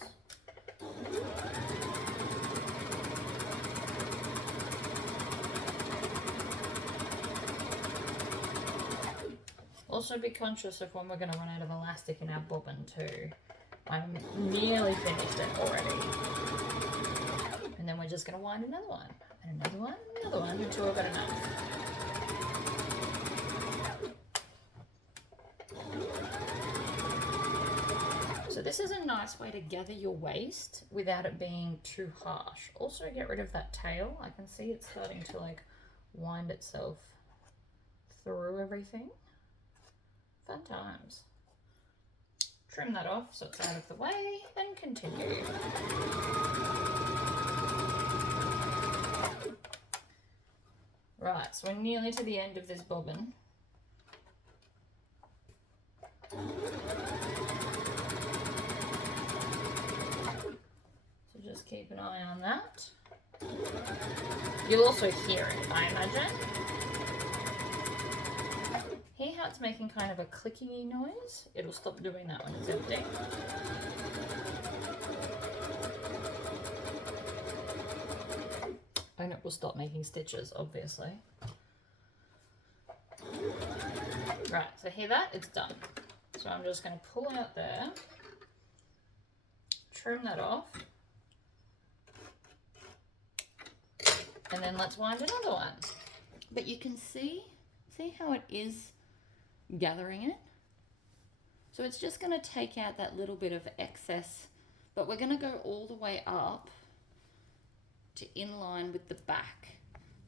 Also be conscious of when we're going to run out of elastic in our bobbin too. I'm nearly finished it already. And then we're just going to wind another one, and another one, another one, until we've got enough. So this is a nice way to gather your waist without it being too harsh. Also get rid of that tail. I can see it's starting to like wind itself through everything. Fun times. Trim that off so it's out of the way, then continue. Right, so we're nearly to the end of this bobbin. So just keep an eye on that. You'll also hear it, I imagine. Hear how it's making kind of a clicking-y noise? It'll stop doing that when it's empty. And it will stop making stitches, obviously. Right, so hear that? It's done. So I'm just going to pull out there, trim that off, and then let's wind another one. But you can see how it is gathering it. So it's just going to take out that little bit of excess, but we're going to go all the way up to in line with the back.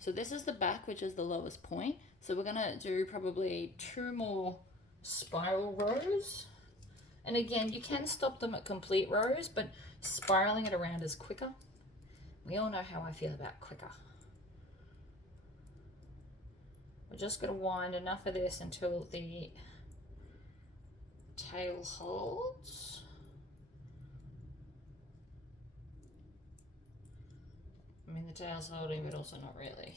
So this is the back, which is the lowest point. So we're going to do probably 2 more spiral rows. And again, you can stop them at complete rows, but spiraling it around is quicker. We all know how I feel about quicker. We're just going to wind enough of this until the tail holds. I mean, the tail's holding, but also not really.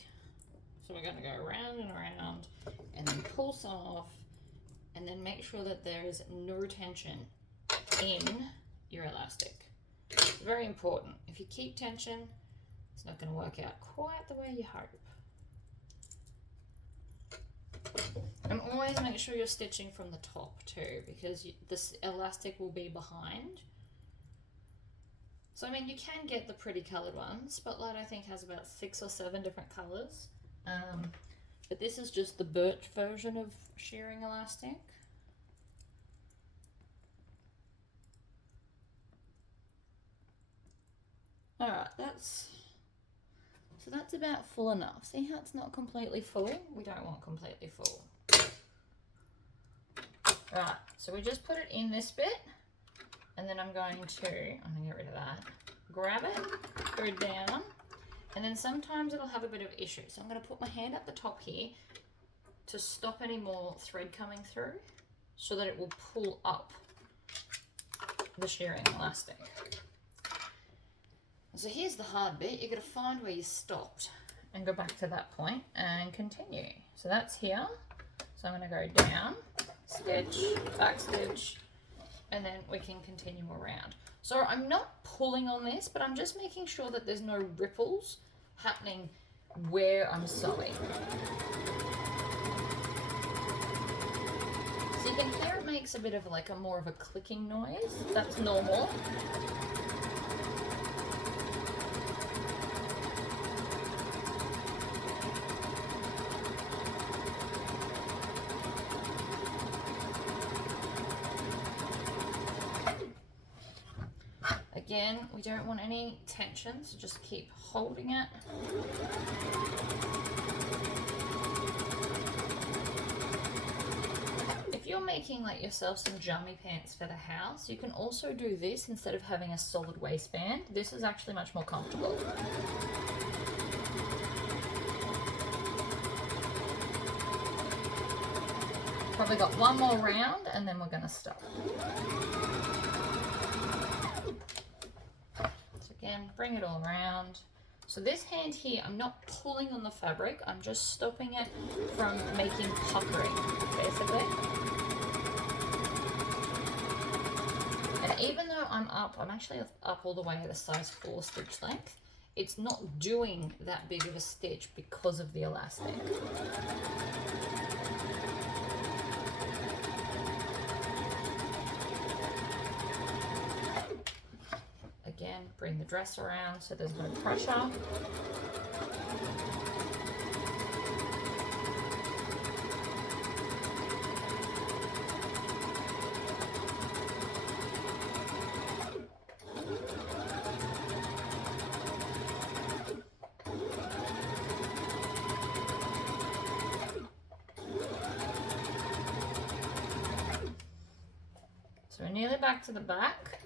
So we're going to go around and around and then pull some off, and then make sure that there is no tension in your elastic. Very important. If you keep tension, it's not going to work out quite the way you hope. And always make sure you're stitching from the top too, because this elastic will be behind. So I mean, you can get the pretty coloured ones. Spotlight I think has about 6 or 7 different colours. But this is just the birch version of shearing elastic. Alright, that's about full enough. See how it's not completely full? We don't want completely full. Right, so we just put it in this bit, and then I'm going to get rid of that. Grab it, go down, and then sometimes it'll have a bit of issue. So I'm going to put my hand up the top here to stop any more thread coming through, so that it will pull up the shearing elastic. So here's the hard bit. You've got to find where you stopped and go back to that point and continue. So that's here. So I'm going to go down, stitch, back stitch, and then we can continue around. So I'm not pulling on this, but I'm just making sure that there's no ripples happening where I'm sewing. So you can hear it makes a bit of like a more of a clicking noise. That's normal. Again, we don't want any tension, so just keep holding it. If you're making like yourself some jammy pants for the house, you can also do this instead of having a solid waistband. This is actually much more comfortable. Probably got one more round and then we're going to stop. So again, bring it all around. So this hand here, I'm not pulling on the fabric, I'm just stopping it from making puckering, basically. And even though I'm actually up all the way at a size 4 stitch length, it's not doing that big of a stitch because of the elastic. Again, bring the dress around so there's no pressure. So we're nearly back to the back.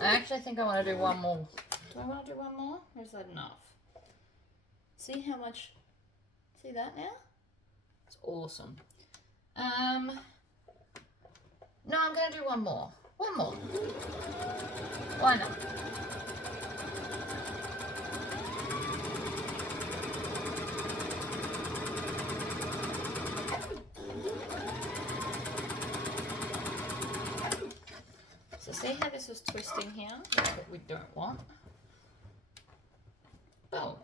I actually think I want to do one more. Do I want to do one more? Or is that enough? See how much, see that now? It's awesome. No, I'm going to do one more. One more. Why not? So see how this is twisting here? That's what we don't want. Boom.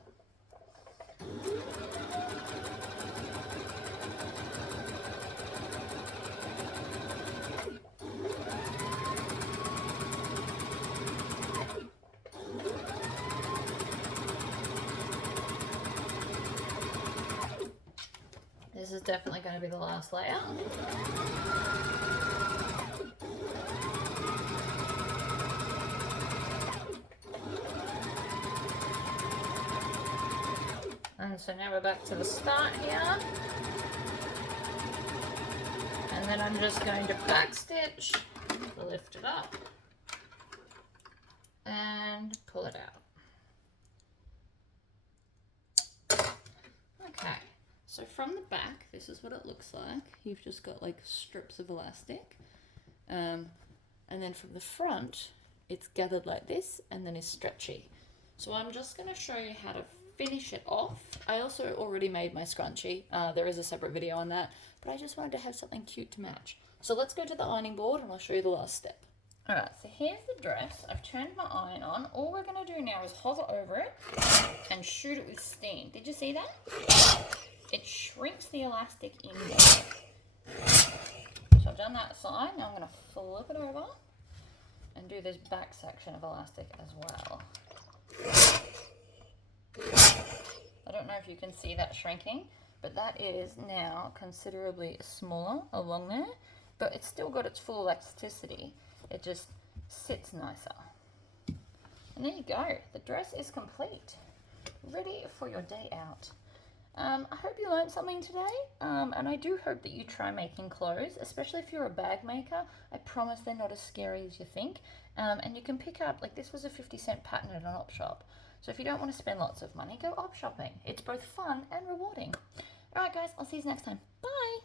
This is definitely going to be the last layer. And so now we're back to the start here. And then I'm just going to back stitch, lift it up, and pull it out. Okay, so from the back, this is what it looks like. You've just got like strips of elastic. And then from the front, it's gathered like this and then is stretchy. So I'm just going to show you how to finish it off. I also already made my scrunchie. There is a separate video on that, but I just wanted to have something cute to match. So let's go to the ironing board and I'll show you the last step. All right, so here's the dress. I've turned my iron on. All we're going to do now is hover over it and shoot it with steam. Did you see that? It shrinks the elastic in there. So I've done that side. Now I'm going to flip it over and do this back section of elastic as well. I don't know if you can see that shrinking, but that is now considerably smaller along there, but it's still got its full elasticity. It just sits nicer. And there you go. The dress is complete, ready for your day out. I hope you learned something today, and I do hope that you try making clothes, especially if you're a bag maker. I promise they're not as scary as you think, and you can pick up, like this was a 50-cent pattern at an op shop. So if you don't want to spend lots of money, go op shopping. It's both fun and rewarding. All right, guys, I'll see you next time. Bye.